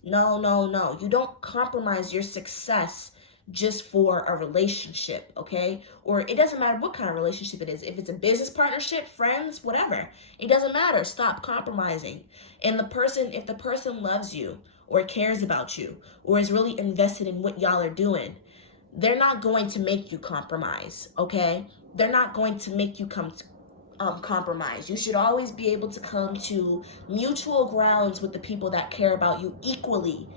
You don't compromise your success just for a relationship, okay? Or it doesn't matter what kind of relationship it is. If it's a business partnership, friends, whatever, it doesn't matter. Stop compromising. And if the person loves you or cares about you or is really invested in what y'all are doing, they're not going to make you compromise, okay? They're not going to make you compromise. You should always be able to come to mutual grounds with the people that care about you equally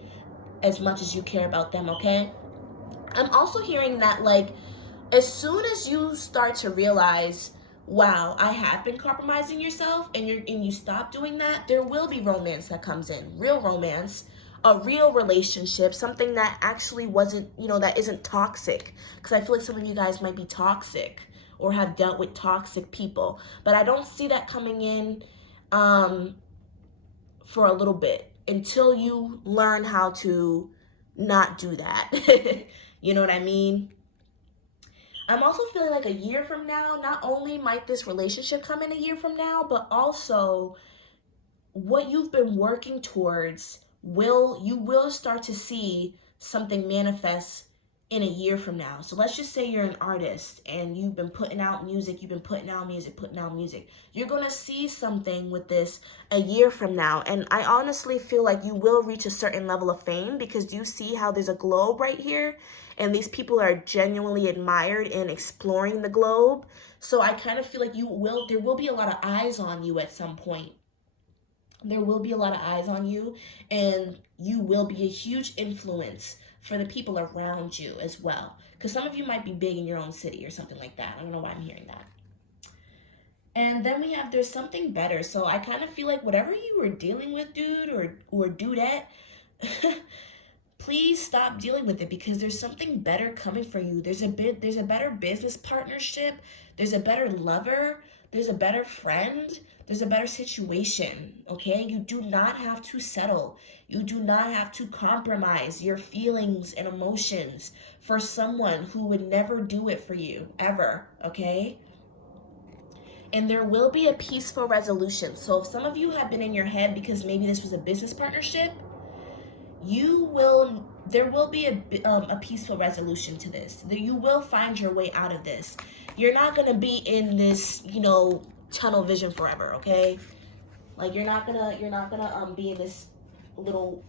as much as you care about them, okay? I'm also hearing that, like, as soon as you start to realize, wow, I have been compromising yourself, and you stop doing that, there will be romance that comes in, real romance, a real relationship, something that actually wasn't, you know, that isn't toxic. Because I feel like some of you guys might be toxic or have dealt with toxic people. But I don't see that coming in for a little bit until you learn how to not do that. You know what I mean? I'm also feeling like a year from now, not only might this relationship come in a year from now, but also what you've been working towards you will start to see something manifest in a year from now. So let's just say you're an artist and you've been putting out music, putting out music. You're going to see something with this a year from now. And I honestly feel like you will reach a certain level of fame, because you see how there's a globe right here and these people are genuinely admired in exploring the globe. So I kind of feel like there will be a lot of eyes on you at some point. There will be a lot of eyes on you, and you will be a huge influence for the people around you as well. Because some of you might be big in your own city or something like that. I don't know why I'm hearing that. And then we have there's something better. So I kind of feel like whatever you were dealing with, dude or dudette, please stop dealing with it, because there's something better coming for you. There's a better business partnership. There's a better lover. There's a better friend. There's a better situation, okay? You do not have to settle. You do not have to compromise your feelings and emotions for someone who would never do it for you, ever, okay? And there will be a peaceful resolution. So if some of you have been in your head because maybe this was a business partnership, there will be a peaceful resolution to this. You will find your way out of this. You're not going to be in this, tunnel vision forever, okay? Like you're not gonna be in this little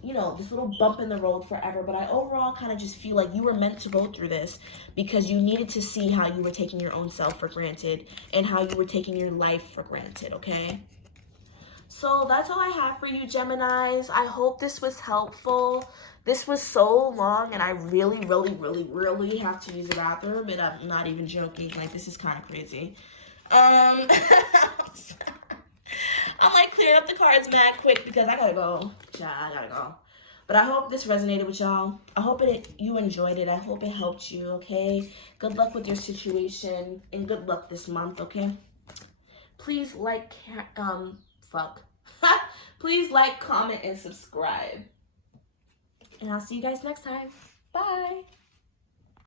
bump in the road forever. But I overall kind of just feel like you were meant to go through this, because you needed to see how you were taking your own self for granted and how you were taking your life for granted, okay? So that's all I have for you, Geminis. I hope this was helpful. This was so long, and I really, really, really, really have to use the bathroom, and I'm not even joking. Like, this is kind of crazy. I'm like clearing up the cards mad quick because I gotta go. Yeah, I gotta go. But I hope this resonated with y'all. I hope you enjoyed it. I hope it helped you, okay? Good luck with your situation, and good luck this month, okay? Please please like, comment, and subscribe. And I'll see you guys next time. Bye.